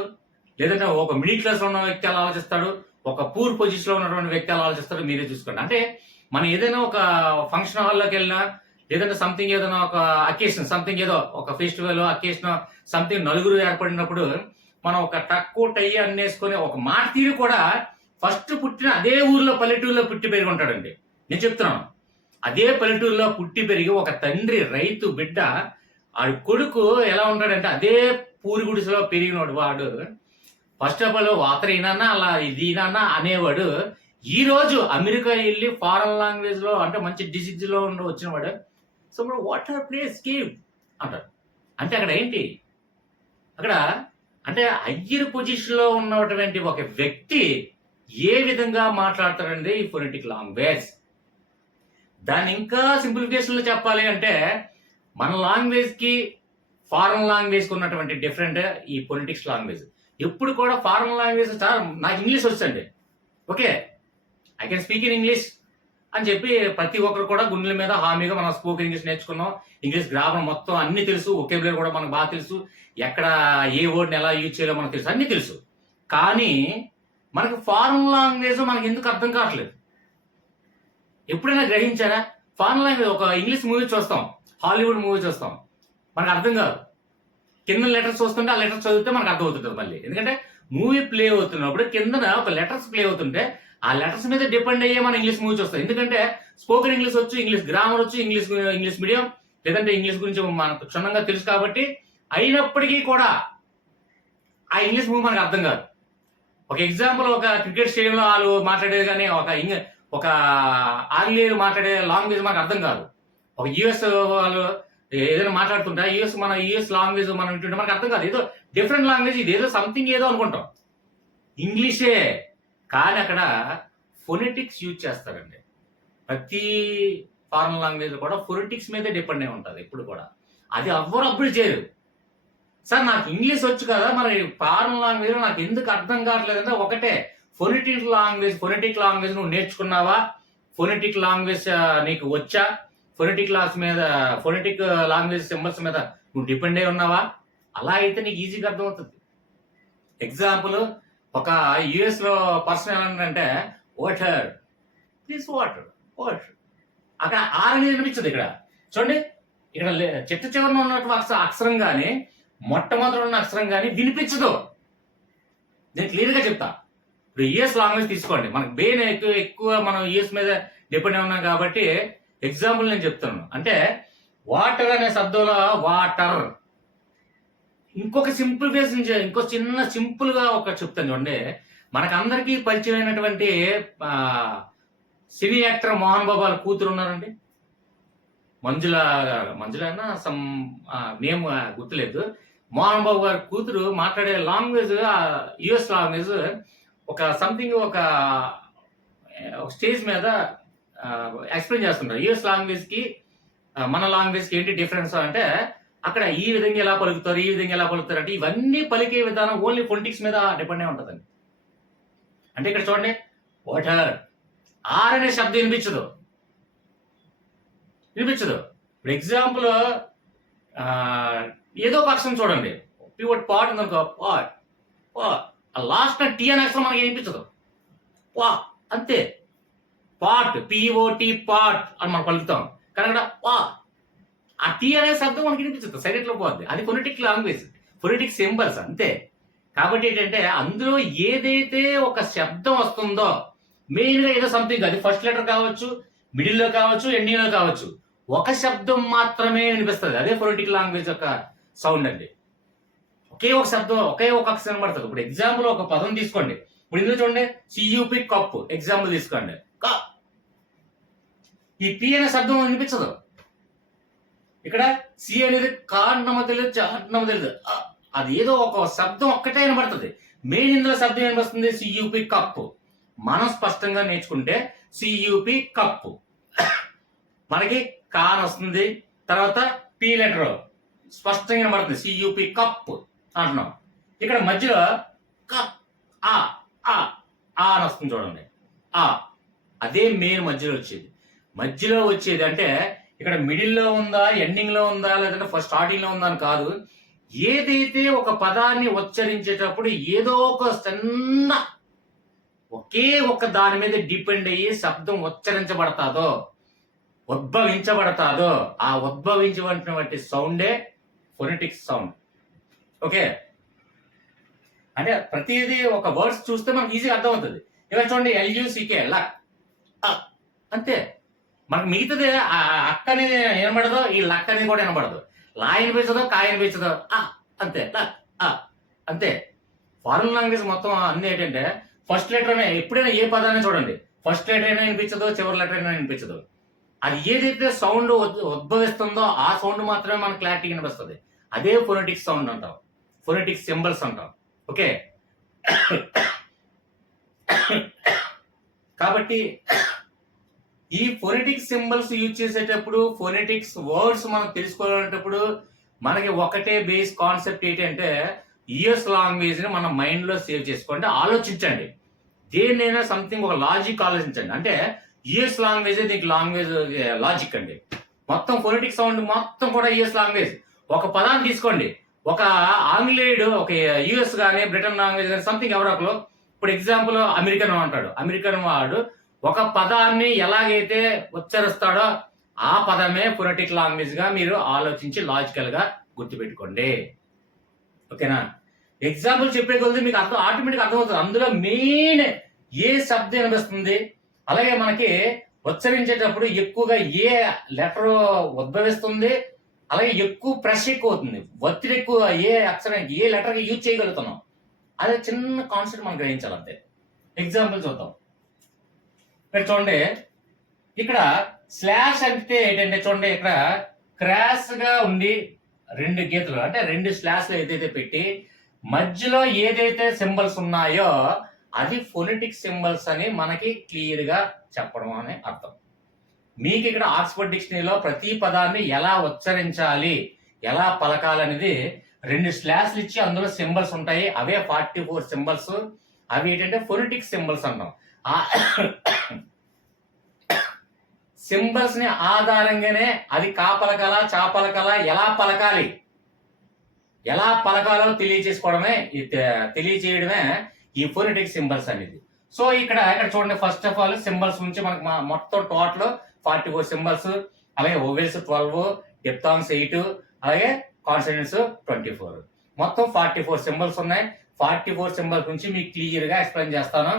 లేదంటే ఒక మిడిల్ క్లాస్ లో ఉన్న వ్యక్తి ఎలా ఆలోచిస్తాడు, ఒక పూర్ పొజిషన్ లో ఉన్నటువంటి వ్యక్తి ఎలా ఆలోచిస్తాడో మీరే చూసుకోండి. అంటే మనం ఏదైనా ఒక ఫంక్షన్ హాల్లోకి వెళ్ళినా, లేదంటే సంథింగ్ ఏదైనా ఒక అకేషన్, సంథింగ్ ఏదో ఒక ఫెస్టివల్ అకేషన్ సంథింగ్ నలుగురు ఏర్పడినప్పుడు మనం ఒక తక్కువ టై అన్నేసుకొని ఒక మాట తీరు కూడా ఫస్ట్ పుట్టిన అదే ఊర్లో పల్లెటూరులో పుట్టి పెరిగి ఉంటాడండి. నేను చెప్తున్నాను, అదే పల్లెటూరులో పుట్టి పెరిగి ఒక తండ్రి రైతు బిడ్డ, ఆ కొడుకు ఎలా ఉంటాడంటే అదే పూరి గుడిసెలో పెరిగినోడు వాడు ఫస్ట్ ఆఫ్ ఆల్ వాటర్ ఈనా అలా ఇది ఈనా అనేవాడు. ఈ రోజు అమెరికా వెళ్ళి ఫారెన్ లాంగ్వేజ్ లో అంటే మంచి డిజిజ్ లో వచ్చినవాడు సో వాటర్ ప్లేస్ కేవ్ అంటారు. అంటే అక్కడ ఏంటి, అక్కడ అంటే హయ్యర్ పొజిషన్లో ఉన్నటువంటి ఒక వ్యక్తి ఏ విధంగా మాట్లాడతారండి ఈ ఫొనెటిక్ లాంగ్వేజ్. దాన్ని ఇంకా సింప్లిఫికేషన్లో చెప్పాలి అంటే మన లాంగ్వేజ్కి ఫారెన్ లాంగ్వేజ్కి ఉన్నటువంటి డిఫరెంట్ ఈ పొలిటిక్స్ లాంగ్వేజ్. ఎప్పుడు కూడా ఫారెన్ లాంగ్వేజ్ చాలా నాకు ఇంగ్లీష్ వచ్చండి, okay, I can speak in English అని చెప్పి ప్రతి ఒక్కరు కూడా గుండెల మీద హామీగా మనం స్పోకెన్ ఇంగ్లీష్ నేర్చుకున్నాం. ఇంగ్లీష్ గ్రామర్ మొత్తం అన్ని తెలుసు, ఒకేబులరీ కూడా మనకు బాగా తెలుసు, ఎక్కడ ఏ వర్డ్ని ఎలా యూజ్ చేయాలో మనకు తెలుసు, అన్నీ తెలుసు. కానీ మనకి ఫారెన్ లాంగ్వేజ్ మనకి ఎందుకు అర్థం కావట్లేదు? ఎప్పుడైనా గ్రహించారా? ఫారెన్ లాంగ్వేజ్ ఒక ఇంగ్లీష్ మూవీ చూస్తాం, హాలీవుడ్ మూవీ చూస్తాం, మనకు అర్థం కాదు. కింద లెటర్స్ వస్తుంటే ఆ లెటర్స్ చదివితే మనకు అర్థం అవుతుంటుంది మళ్ళీ. ఎందుకంటే మూవీ ప్లే అవుతున్నప్పుడు కిందన ఒక లెటర్స్ ప్లే అవుతుంటే ఆ లెటర్స్ మీద డిపెండ్ అయ్యే మన ఇంగ్లీష్ మూవీ చూస్తాం. ఎందుకంటే స్పోకెన్ ఇంగ్లీష్ వచ్చు, ఇంగ్లీష్ గ్రామర్ వచ్చు, ఇంగ్లీష్ మీడియం, లేదంటే ఇంగ్లీష్ గురించి మనకు క్షుణ్ణంగా తెలుసు. కాబట్టి అయినప్పటికీ కూడా ఆ ఇంగ్లీష్ మూవీ మనకు అర్థం కాదు. ఒక ఎగ్జాంపుల్, ఒక క్రికెట్ స్టేడియంలో వాళ్ళు మాట్లాడేది కానీ ఒక ఆంగ్లేయులు మాట్లాడే లాంగ్వేజ్ మనకు అర్థం కాదు. ఒక యుఎస్ వాళ్ళు ఏదైనా మాట్లాడుతుంటే మన యుఎస్ లాంగ్వేజ్ మనం వింటుంటే మనకు అర్థం కాదు. ఏదో డిఫరెంట్ లాంగ్వేజ్, ఇది ఏదో సంథింగ్ ఏదో అనుకుంటాం, ఇంగ్లీషే. కానీ అక్కడ ఫొనెటిక్స్ యూజ్ చేస్తారండి. ప్రతి ఫారెన్ లాంగ్వేజ్ కూడా ఫొనెటిక్స్ మీదే డిపెండ్ అయి ఉంటుంది ఎప్పుడు కూడా. అది ఎవ్వరు అప్పుడు చేయరు. సార్ నాకు ఇంగ్లీష్ వచ్చు కదా, మరి ఫారెన్ లాంగ్వేజ్ నాకు ఎందుకు అర్థం కావట్లేదంటే ఒకటే, ఫొనెటిక్ లాంగ్వేజ్ నువ్వు నేర్చుకున్నావా? ఫొనెటిక్ లాంగ్వేజ్ నీకు వచ్చా? ఫొనెటిక్ లాంగ్వేజ్ సింబల్స్ మీద నువ్వు డిపెండ్ అయి ఉన్నావా? అలా అయితే నీకు ఈజీగా అర్థమవుతుంది. ఎగ్జాంపుల్, ఒక యుఎస్ లో పర్సన్ ఏమంటే వాటర్, ప్లీజ్ వాటర్, అక్కడ ఆర్ అనేది వినిపించదు. ఇక్కడ చూడండి, ఇక్కడ చిట్ట చివరిన ఉన్నటువంటి అక్షరం కానీ మొట్టమొదటి ఉన్న అక్షరం కానీ వినిపించదు. నేను క్లియర్గా చెప్తా. ఇప్పుడు యుఎస్ లాంగ్వేజ్ తీసుకోండి, మనకు బెయిన్ ఎక్కువ మనం యుఎస్ మీద డిపెండ్ అయి ఉన్నాం కాబట్టి ఎగ్జాంపుల్ నేను చెప్తున్నాను. అంటే వాటర్ అనే శబ్దంలో వాటర్, ఇంకొక చిన్న సింపుల్గా ఒక చెప్తాను చూడండి. మనకందరికీ పరిచయమైనటువంటి సినీ యాక్టర్ మోహన్ బాబు వాళ్ళ కూతురు ఉన్నారండి, మంజుల సమ్ నేమ్ గుర్తులేదు. మోహన్ బాబు గారి కూతురు మాట్లాడే లాంగ్వేజ్ యుఎస్ లాంగ్వేజ్ ఒక సంథింగ్ ఒక స్టేజ్ మీద ఎక్స్ప్లెయిన్ చేస్తుంటారు. యుఎస్ లాంగ్వేజ్కి మన లాంగ్వేజ్కి ఏంటి డిఫరెన్స్ అంటే అక్కడ ఈ విధంగా ఎలా పలుకుతారు అంటే ఇవన్నీ పలికే విధానం ఓన్లీ పొలిటిక్స్ మీద డిపెండ్ అయి ఉంటుందండి. అంటే ఇక్కడ చూడండి, వాటర్, ఆర్ అనే శబ్దం వినిపించదు. ఇప్పుడు ఎగ్జాంపుల్ ఏదో ఒక అక్షరం చూడండి, పివట్ పాట్ ఉందనుకో, పాట్, లాస్ట్ టీ అనే అక్షరం మనకి వినిపించదు. అంతే, పాట్, పిఓటి పాట్ అని మనం పలుకుతాం. కానీ అక్కడ ఆ టీ అనే శబ్దం మనకి వినిపించదు, సైలెంట్ లో పోద్ది. అది ఫొనెటిక్ లాంగ్వేజ్, ఫొనెటిక్ సింబల్స్ అంతే. కాబట్టి ఏంటంటే అందులో ఏదైతే ఒక శబ్దం వస్తుందో మెయిన్ గా ఏదో సంథింగ్, అది ఫస్ట్ లెటర్ కావచ్చు, మిడిల్ లో కావచ్చు, ఎండింగ్ లో కావచ్చు, ఒక శబ్దం మాత్రమే వినిపిస్తుంది. అదే ఫొనెటిక్ లాంగ్వేజ్ యొక్క సౌండ్ అండి. ఒకే ఒక శబ్దం, ఒకే ఒక అక్షరం పడుతుంది. ఇప్పుడు ఎగ్జాంపుల్ ఒక పదం తీసుకోండి. ఇప్పుడు ఇందులో చూడండి, సియూపి కప్పు ఎగ్జాంపుల్ తీసుకోండి. ఈ పి అనే శబ్దం వినిపించదు. ఇక్కడ సి అనేది కారణమో తెలియదు, చారణమో తెలియదు, అది ఏదో ఒక శబ్దం ఒక్కటే వినబడుతుంది. మెయిన్ ఇందులో శబ్దం ఏం వస్తుంది? సియూపి కప్పు. మనం స్పష్టంగా నేర్చుకుంటే సియూపి కప్పు, మనకి కాన్ వస్తుంది, తర్వాత పి లెటర్ స్పష్టంగా వినబడుతుంది, సియూపి కప్పు అంటున్నాం. ఇక్కడ మధ్యలో కప్ అని వస్తుంది చూడండి, అదే మెయిన్ మధ్యలో వచ్చేది అంటే ఇక్కడ మిడిల్లో ఉందా, ఎండింగ్ లో ఉందా, లేదంటే ఫస్ట్ స్టార్టింగ్ లో ఉందా అని కాదు. ఏదైతే ఒక పదాన్ని ఉచ్చరించేటప్పుడు ఏదో ఒక చిన్న ఒకే ఒక దాని మీద డిపెండ్ అయ్యి శబ్దం ఉచ్చరించబడతాదో, ఉద్భవించబడతాదో, ఆ ఉద్భవించినటువంటి సౌండే ఫొనెటిక్ సౌండ్. ఓకే, అంటే ప్రతిదీ ఒక వర్డ్స్ చూస్తే మనకు ఈజీగా అర్థమవుతుంది. ఇలా చూడండి, LUCK లక్, అంతే. మనకు మిగతాది అక్క అనేది వినబడదు, ఈ లక్ అనేది కూడా వినబడదు. లా వినిపించదో, కా వినిపించదో, అంతే, లక్, అంతే. ఫారెన్ లాంగ్వేజ్ మొత్తం అన్ని ఏంటంటే ఫస్ట్ లెటర్ అనే, ఎప్పుడైనా ఏ పదాన్ని చూడండి, ఫస్ట్ లెటర్ అయినా వినిపించదు, చివరి లెటర్ అయినా వినిపించదు. అది ఏదైతే సౌండ్ ఉద్భవిస్తుందో ఆ సౌండ్ మాత్రమే మనకు క్లారిటీ వినిపిస్తుంది. అదే ఫొనెటిక్ సౌండ్ అంటాం. ఫొనెటిక్ సింబల్స్ అంటాం. ఓకే, కాబట్టి ఈ ఫొనెటిక్ సింబల్స్ యూజ్ చేసేటప్పుడు, ఫొనెటిక్స్ వర్డ్స్ మనం తెలుసుకోవాలనేటప్పుడు మనకి ఒకటే బేస్ కాన్సెప్ట్ ఏంటంటే యుఎస్ లాంగ్వేజ్ ని మన మైండ్ లో సేవ్ చేసుకోండి. ఆలోచించండి, దేన్నైనా సంథింగ్ ఒక లాజిక్ ఆలోచించండి. అంటే యుఎస్ లాంగ్వేజ్ దీనికి లాంగ్వేజ్ లాజిక్ అండి. మొత్తం ఫొనెటిక్ సౌండ్ మొత్తం కూడా యుఎస్ లాంగ్వేజ్. ఒక పదాన్ని తీసుకోండి, ఒక ఆంగ్లేయుడు, ఒక యుఎస్ కానీ బ్రిటన్ లాంగ్వేజ్ కానీ సంథింగ్ ఎవరో ఒకరు, ఇప్పుడు ఎగ్జాంపుల్ అమెరికన్ అంటాడు, అమెరికన్ వాడు ఒక పదాన్ని ఎలాగైతే ఉచ్చరిస్తాడో ఆ పదమే ఫొనెటిక్ లాంగ్వేజ్ గా మీరు ఆలోచించి లాజికల్ గా గుర్తుపెట్టుకోండి. ఓకేనా? ఎగ్జాంపుల్ చెప్పే కొద్ది మీకు ఆటోమేటిక్ అర్థమవుతుంది అందులో మెయిన్ ఏ శబ్దం అనిపిస్తుంది. అలాగే మనకి ఉచ్చరించేటప్పుడు ఎక్కువగా ఏ లెటర్ ఉద్భవిస్తుంది, అలాగే ఎక్కువ ప్రెషర్ ఎక్కువ అవుతుంది, ఒత్తిడి ఎక్కువ ఏ అక్షరం ఏ లెటర్ యూజ్ చేయగలుగుతున్నాం, అదే చిన్న కాన్సెప్ట్ మనం గ్రహించాలి అంతే. ఎగ్జాంపుల్ చూద్దాం. ఇక్కడ చూడండి, ఇక్కడ స్లాష్ అంటే ఏంటంటే చూడండి, ఇక్కడ క్రాస్ గా ఉండి రెండు గీతలు అంటే రెండు స్లాష్లు ఏదైతే పెట్టి మధ్యలో ఏదైతే సింబల్స్ ఉన్నాయో అది ఫొనెటిక్ సింబల్స్ అని మనకి క్లియర్ గా చెప్పడం అనే అర్థం. మీకు ఇక్కడ ఆక్స్ఫర్డ్ డిక్షనరీలో ప్రతి పదాన్ని ఎలా ఉచ్చరించాలి, ఎలా పలకాలనేది రెండు స్లాష్లు ఇచ్చి అందులో సింబల్స్ ఉంటాయి. అవే 44 సింబల్స్. అవి ఏంటంటే ఫొనెటిక్ సింబల్స్ అంటాం. సింబల్స్ ని ఆధారంగానే అది కా పలకాల, చా పలకాల, ఎలా పలకాలో తెలియచేయడమే ఈ ఫొనెటిక్ సింబల్స్ అనేది. సో ఇక్కడ చూడండి, ఫస్ట్ ఆఫ్ ఆల్ సింబల్స్ నుంచి మనకి మొత్తం టోటల్ 44 సింబల్స్, అలాగే ఓవెల్స్ 12, డిప్థాంగ్స్ 8, అలాగే కాన్సనెంట్స్ 24, మొత్తం 44 సింబల్స్ ఉన్నాయి. 44 సింబల్స్ నుంచి మీకు క్లియర్ గా ఎక్స్ప్లెయిన్ చేస్తాను.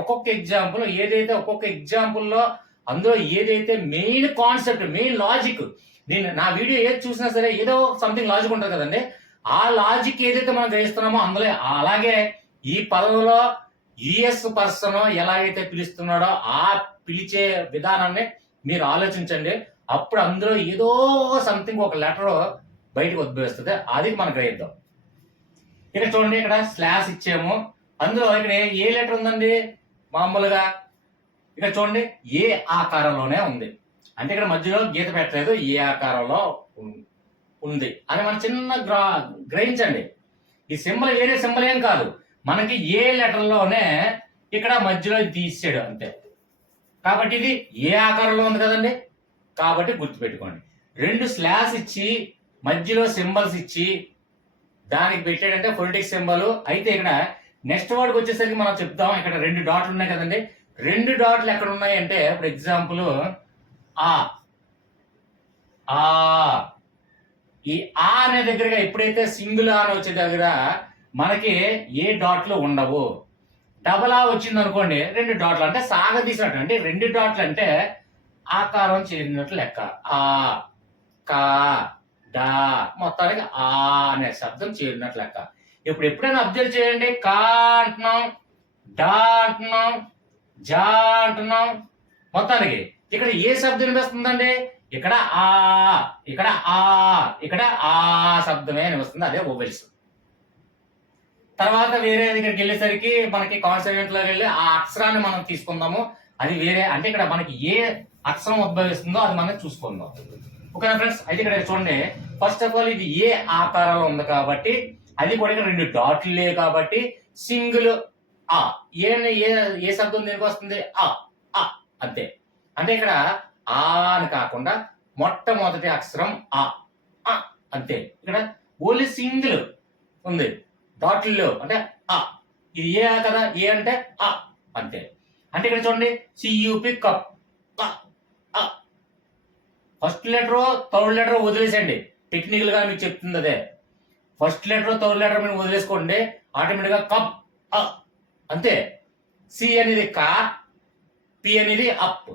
ఒక్కొక్క ఎగ్జాంపుల్లో అందులో ఏదైతే మెయిన్ కాన్సెప్ట్, మెయిన్ లాజిక్, నేను నా వీడియో ఏది చూసినా సరే ఏదో సంథింగ్ లాజిక్ ఉంటుంది కదండి. ఆ లాజిక్ ఏదైతే మనం గ్రహిస్తున్నామో అందులో అలాగే ఈ పదంలో యుఎస్ పర్సన్ ఎలాగైతే పిలుస్తున్నాడో ఆ పిలిచే విధానాన్ని మీరు ఆలోచించండి. అప్పుడు అందులో ఏదో సంథింగ్ ఒక లెటర్ బయటకు ఉద్భవిస్తుంది, అది మనం గ్రహిద్దాం. ఇక్కడ చూడండి, ఇక్కడ స్లాష్ ఇచ్చాము, అందులో ఇక్కడ ఏ లెటర్ ఉందండి, మామూలుగా ఇక్కడ చూడండి ఏ ఆకారంలోనే ఉంది. అంటే ఇక్కడ మధ్యలో గీత పెట్టలేదు, ఏ ఆకారంలో ఉంది అని మనం చిన్న గ్రహించండి. ఈ సింబల్ వేరే సింబల్ ఏం కాదు, మనకి ఏ లెటర్లోనే ఇక్కడ మధ్యలో తీసాడు అంతే. కాబట్టి ఇది ఏ ఆకారంలో ఉంది కదండి, కాబట్టి గుర్తుపెట్టుకోండి. రెండు స్లాష్ ఇచ్చి మధ్యలో సింబల్స్ ఇచ్చి దానికి పెట్టాడంటే ఫొనెటిక్ సింబల్. అయితే ఇక్కడ నెక్స్ట్ వర్డ్కి వచ్చేసరికి మనం చెప్తాం. ఇక్కడ రెండు డాట్లు ఉన్నాయి కదండి, రెండు డాట్లు ఎక్కడ ఉన్నాయి అంటే ఇప్పుడు ఎగ్జాంపుల్ ఈ ఆ అనే దగ్గరగా ఎప్పుడైతే సింగిల్ అని వచ్చే దగ్గర మనకి ఏ డాట్లు ఉండవు. డబల్ ఆ వచ్చింది అనుకోండి, రెండు డాట్లు అంటే సాగదీసినట్టు, అంటే రెండు డాట్లు అంటే ఆకారం చేరినట్లు లెక్క. ఆ కా డా మొత్తానికి ఆ అనే శబ్దం చేరినట్లు లెక్క. ఇప్పుడు ఎప్పుడైనా అబ్జర్వ్ చేయండి, కా అంటున్నాం, డా అంటున్నాం, జా అంటున్నాం, మొత్తానికి ఇక్కడ ఏ శబ్దం వినిపిస్తుందండి, ఇక్కడ ఆ, ఇక్కడ ఆ, ఇక్కడ ఆ శబ్దమే వినిపిస్తుంది, అదే ఓవెల్స్. తర్వాత వేరే దగ్గరికి వెళ్ళేసరికి మనకి కాన్సనెంట్ లోకి వెళ్ళి ఆ అక్షరాన్ని మనం తీసుకుందాము, అది వేరే. అంటే ఇక్కడ మనకి ఏ అక్షరం ఉద్భవిస్తుందో అది మనం చూసుకుందాం. ఓకేనా ఫ్రెండ్స్? అయితే ఇక్కడ చూడండి, ఫస్ట్ ఆఫ్ ఆల్ ఇది ఏ ఆకారంలో ఉంది కాబట్టి, అది కూడా ఇక్కడ రెండు డాట్లు లేవు కాబట్టి సింగిల్ ఆ. ఏ శబ్దం దేనికి వస్తుంది, ఆ అంతే. అంటే ఇక్కడ ఆ అని కాకుండా మొట్టమొదటి అక్షరం ఆ అంతే. ఇక్కడ ఓన్లీ సింగిల్ ఉంది, డాట్లు అంటే ఆ. ఇది ఏ కదా, ఏ అంటే ఆ అంతే. అంటే ఇక్కడ చూడండి, C U P cup, first letter third letter వదిలేసండి. టెక్నికల్ గా మీకు చెప్తుంది అదే. ఫస్ట్ లెటర్ థర్డ్ లెటర్ మీరు వదిలేసుకోండి, ఆటోమేటిక్ గా కప్ అంతే. సి అనేది కా, పి అనేది up.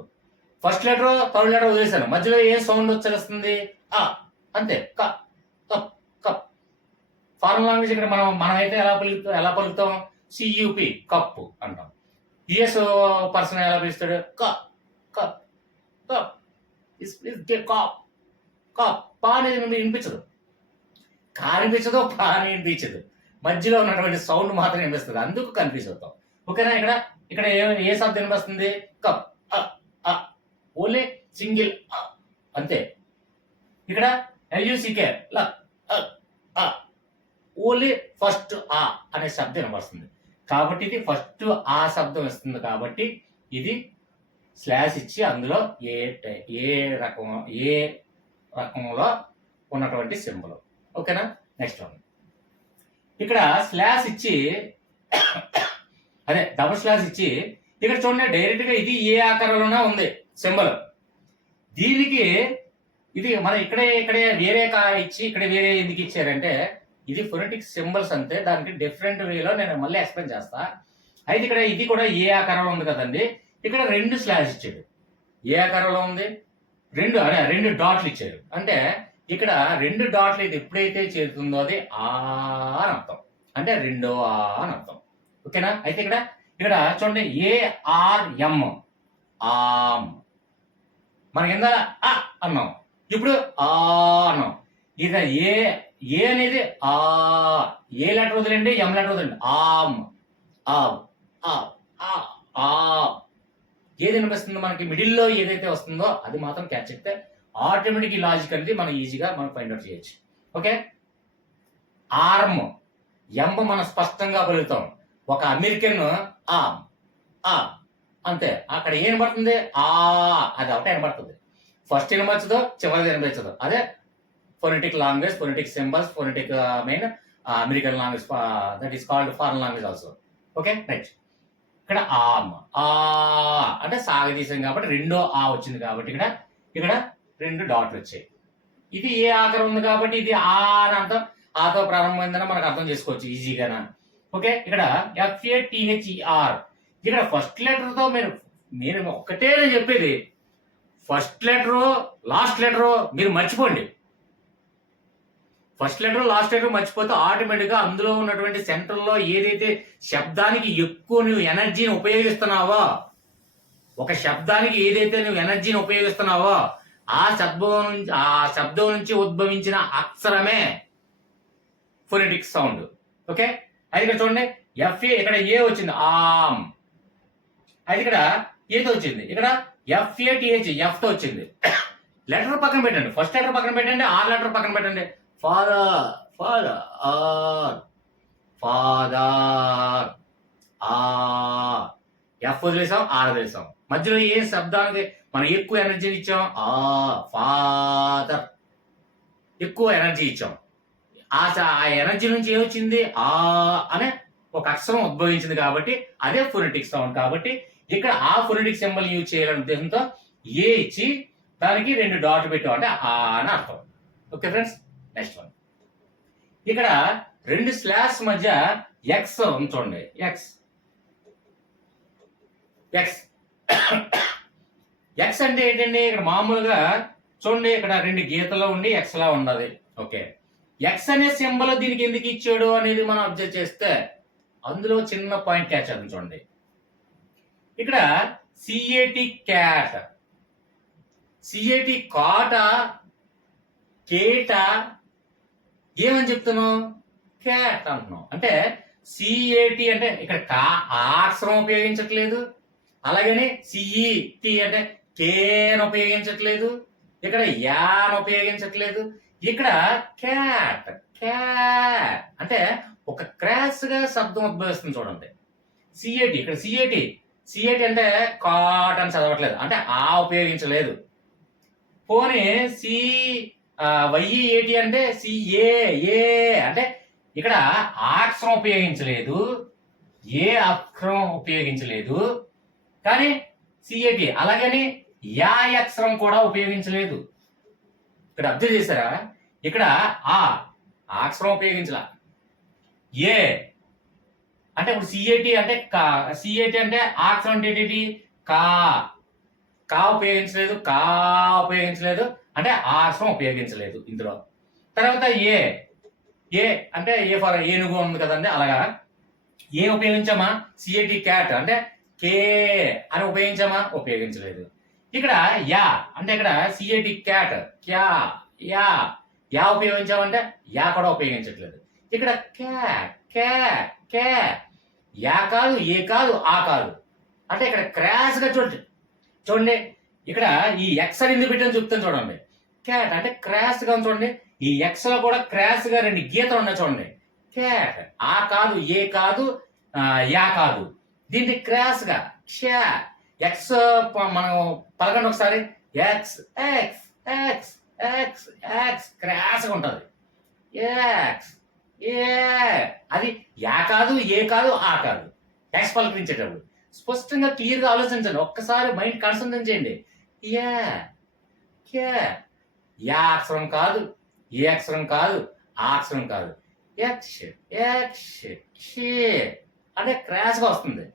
First letter third letter వదిలేసాను, మధ్యలో ఏ సౌండ్ వచ్చేస్తుంది, ఆ అంతే. Cup cup cup. Foreign language ఇక్కడ మనమైతే ఎలా పలుకుతాం, సియుపి కప్ అంటాం. యుఎస్ పర్సన్ ఎలా పిలుస్తాడు, కప్ కప్ కప్, కప్ అనేది మీకు వినిపించదు. కనిపించదు, కనిపించదు, మధ్యలో ఉన్నటువంటి సౌండ్ మాత్రం వినిపిస్తుంది, అందుకు కన్ఫ్యూజ్ అవుతాం. ఓకేనా? ఇక్కడ ఇక్కడ ఏ శబ్దం వినిపిస్తుంది? కప్, ఓన్లీ సింగిల్ అంతే. ఇక్కడ ఎల్యూసికే ఓన్లీ ఫస్ట్ ఆ అనే శబ్దం వినపడుతుంది, కాబట్టి ఇది ఫస్ట్ ఆ శబ్దం ఇస్తుంది, కాబట్టి ఇది స్లాష్ ఇచ్చి అందులో ఏ రకంలో ఉన్నటువంటి సింబల్. ఓకేనా? Next one. ఇక్కడ స్లాష్ ఇచ్చి అదే డబుల్ స్లాష్ ఇచ్చి ఇక్కడ చూడండి, డైరెక్ట్ గా ఇది ఏ ఆకారంలోనే ఉంది సింబల్. దీనికి ఇది మనం ఇక్కడే వేరే ఇచ్చి ఇక్కడ వేరే ఎందుకు ఇచ్చారంటే ఇది ఫొనెటిక్ సింబల్స్ అంతే, దానికి డిఫరెంట్ వేలో నేను మళ్ళీ ఎక్స్ప్లెయిన్ చేస్తా. అయితే ఇక్కడ ఇది కూడా ఏ ఆకారంలో ఉంది కదండి, ఇక్కడ 2 స్లాష్ ఇచ్చాడు. ఏ ఆకారంలో ఉంది? 2 డాట్లు ఇచ్చారు. అంటే ఇక్కడ 2 డాట్లు ఇది ఎప్పుడైతే చేరుతుందో అది ఆ అని అర్థం, అంటే రెండో ఆ అని అర్థం. ఓకేనా? అయితే ఇక్కడ చూడండి, ARM ఆమ్, మనకి కింద ఆ అన్నాం, ఇప్పుడు ఆ అన్నాం. ఇక ఏ అనేది ఏ లెటర్ వదిలేండి, ఎం లెటర్ వదిలేండి, ఆమ్ ఏది వినిపిస్తుందో మనకి మిడిల్లో ఏదైతే వస్తుందో అది మాత్రం క్యాచ్ చేస్తే ఆటోమేటిక్ ఈ లాజిక్ అనేది మనం ఈజీగా మనం ఫైండ్ అవుట్ చేయొచ్చు. ఓకే? ఆర్మ్, ఎం మనం స్పష్టంగా పలుకుతాం. ఒక అమెరికన్ అంతే, అక్కడ ఏం వినపడుతుంది? అది ఒకటే వినపడుతుంది. ఫస్ట్ వినపరచదు, చివరిది వినిపించదు. అదే phonetic language, phonetic symbols, phonetic main American language, that is called foreign language also. Okay? Next ఇక్కడ ఆమ్ అంటే సాగదీశం, కాబట్టి రెండో ఆ వచ్చింది, కాబట్టి ఇక్కడ 2 డాట్లు వచ్చాయి. ఇది ఏ ఆకారం ఉంది కాబట్టి ఇది ఆ అని అర్థం, ఆతో ప్రారంభమైందని మనకు అర్థం చేసుకోవచ్చు ఈజీగానా. ఓకే? ఇక్కడ FATHER, ఇక్కడ ఫస్ట్ లెటర్ తో నేను ఒక్కటే నేను చెప్పేది, ఫస్ట్ లెటరు లాస్ట్ లెటరు మీరు మర్చిపోండి. ఫస్ట్ లెటర్ లాస్ట్ లెటర్ మర్చిపోతే ఆటోమేటిక్గా అందులో ఉన్నటువంటి సెంటర్లో ఏదైతే శబ్దానికి ఎక్కువ నువ్వు ఎనర్జీని ఉపయోగిస్తున్నావో, ఒక శబ్దానికి ఏదైతే నువ్వు ఎనర్జీని ఉపయోగిస్తున్నావో ఆ శబ్దం నుంచి ఉద్భవించిన అక్షరమే ఫొనెటిక్ సౌండ్. ఓకే? అది ఇక్కడ చూడండి, FA ఇక్కడ ఏ వచ్చింది, ఆమ్. అది ఇక్కడ ఏతో వచ్చింది, ఇక్కడ FATH ఎఫ్ తో వచ్చింది. లెటర్ పక్కన పెట్టండి, ఫస్ట్ లెటర్ పక్కన పెట్టండి, ఆర్ లెటర్ పక్కన పెట్టండి. ఫాదర్ ఎఫ్ వదిలేసాం, ఆర్ వదిలేసాం. మధ్యలో ఏ శబ్దానికి మనం ఎక్కువ ఎనర్జీని ఇచ్చాం? ఫాదర్, ఎక్కువ ఎనర్జీ ఇచ్చాం. ఆ ఎనర్జీ నుంచి ఏమొచ్చింది? అనే ఒక అక్షరం ఉద్భవించింది, కాబట్టి అదే ఫొనెటిక్ సౌండ్. కాబట్టి ఇక్కడ ఆ ఫొనెటిక్ సింబల్ యూజ్ చేయాలనే ఉద్దేశంతో ఏ ఇచ్చి దానికి 2 డాట్లు పెట్టాం, అంటే ఆ అని అర్థం. Okay friends? Next one. ఇక్కడ 2 స్లాష్ మధ్య ఎక్స్ చూడండి, ఎక్స్ అంటే ఏంటండి? ఇక్కడ మామూలుగా చూడండి, ఇక్కడ 2 గీతలు ఉండి ఎక్స్ లా ఉండాలి. ఓకే, ఎక్స్ అనే సింబల్ దీనికి ఎందుకు ఇచ్చాడు అనేది మనం అబ్జర్వ్ చేస్తే అందులో చిన్న పాయింట్ క్యాచ్ అవుతుంది. చూడండి, ఇక్కడ CAT క్యాట్, CAT కాట, కేట ఏమని చెప్తున్నాం? క్యాట్ అంటున్నాం. అంటే CAT అంటే ఇక్కడ అక్షరం ఉపయోగించట్లేదు, అలాగని CET అంటే కేన్ ఉపయోగించట్లేదు, ఇక్కడ యాన్ ఉపయోగించట్లేదు, ఇక్కడ క్యాట్ అంటే ఒక క్రాస్ గా శబ్దం ఉద్భవిస్తుంది. చూడండి, CAT ఇక్కడ CAT అంటే కాట్ అని చదవట్లేదు, అంటే ఉపయోగించలేదు. పోనీ YEAT అంటే CA అంటే ఇక్కడ అక్షరం ఉపయోగించలేదు, ఏ అక్షరం ఉపయోగించలేదు, కానీ CAT అలాగని యా అక్షరం కూడా ఉపయోగించలేదు. ఇక్కడ అబ్జర్వ్ చేశారా? ఇక్కడ అక్షరం ఉపయోగించలా. ఏ అంటే ఇప్పుడు CAT అంటే CAT అంటే అక్షరం అంటే ఏంటి? కా ఉపయోగించలేదు, అంటే అక్షరం ఉపయోగించలేదు ఇందులో. తర్వాత ఏ అంటే ఏ ఫర్ ఏనుగు ఉంది కదండి, అలాగా ఏ ఉపయోగించామా? CAT క్యాట్ అంటే కే అని ఉపయోగించామా? ఉపయోగించలేదు. ఇక్కడ యా అంటే ఇక్కడ CAT క్యాట్, యా యా ఉపయోగించామంటే యా కూడా ఉపయోగించట్లేదు. ఇక్కడ క్యా క్యా క్యా యా కాదు, ఏ కాదు, ఆ కాదు. అంటే ఇక్కడ క్రాస్గా చూడండి. ఇక్కడ ఈ ఎక్స్ అని ఎందుకు పెట్టని చెప్తాను చూడండి. క్యాట్ అంటే క్రాస్గా ఉంది చూడండి. ఈ ఎక్స్ లో కూడా క్రాస్గా 2 గీతలు ఉన్నాయి చూడండి. క్యాట్ ఆ కాదు, ఏ కాదు, యా కాదు. దీన్ని క్రాస్గా క్షా ఎక్స్ మనం పలకండి ఒకసారి. X X X X X క్రాస్గా ఉంటుంది. ఎక్స్ ఏ అది యా కాదు, ఏ కాదు, ఆ కాదు. ఎక్స్ పలకరించేటప్పుడు స్పష్టంగా క్లియర్గా ఆలోచించండి. ఒక్కసారి మైండ్ కాన్సన్ట్రేట్ చేయండి. యా క్యా యా అక్షరం కాదు, ఏ అక్షరం కాదు, ఆ అక్షరం కాదు. యక్ష్ యక్ష్ క్షే అంటే క్రాస్గా వస్తుంది.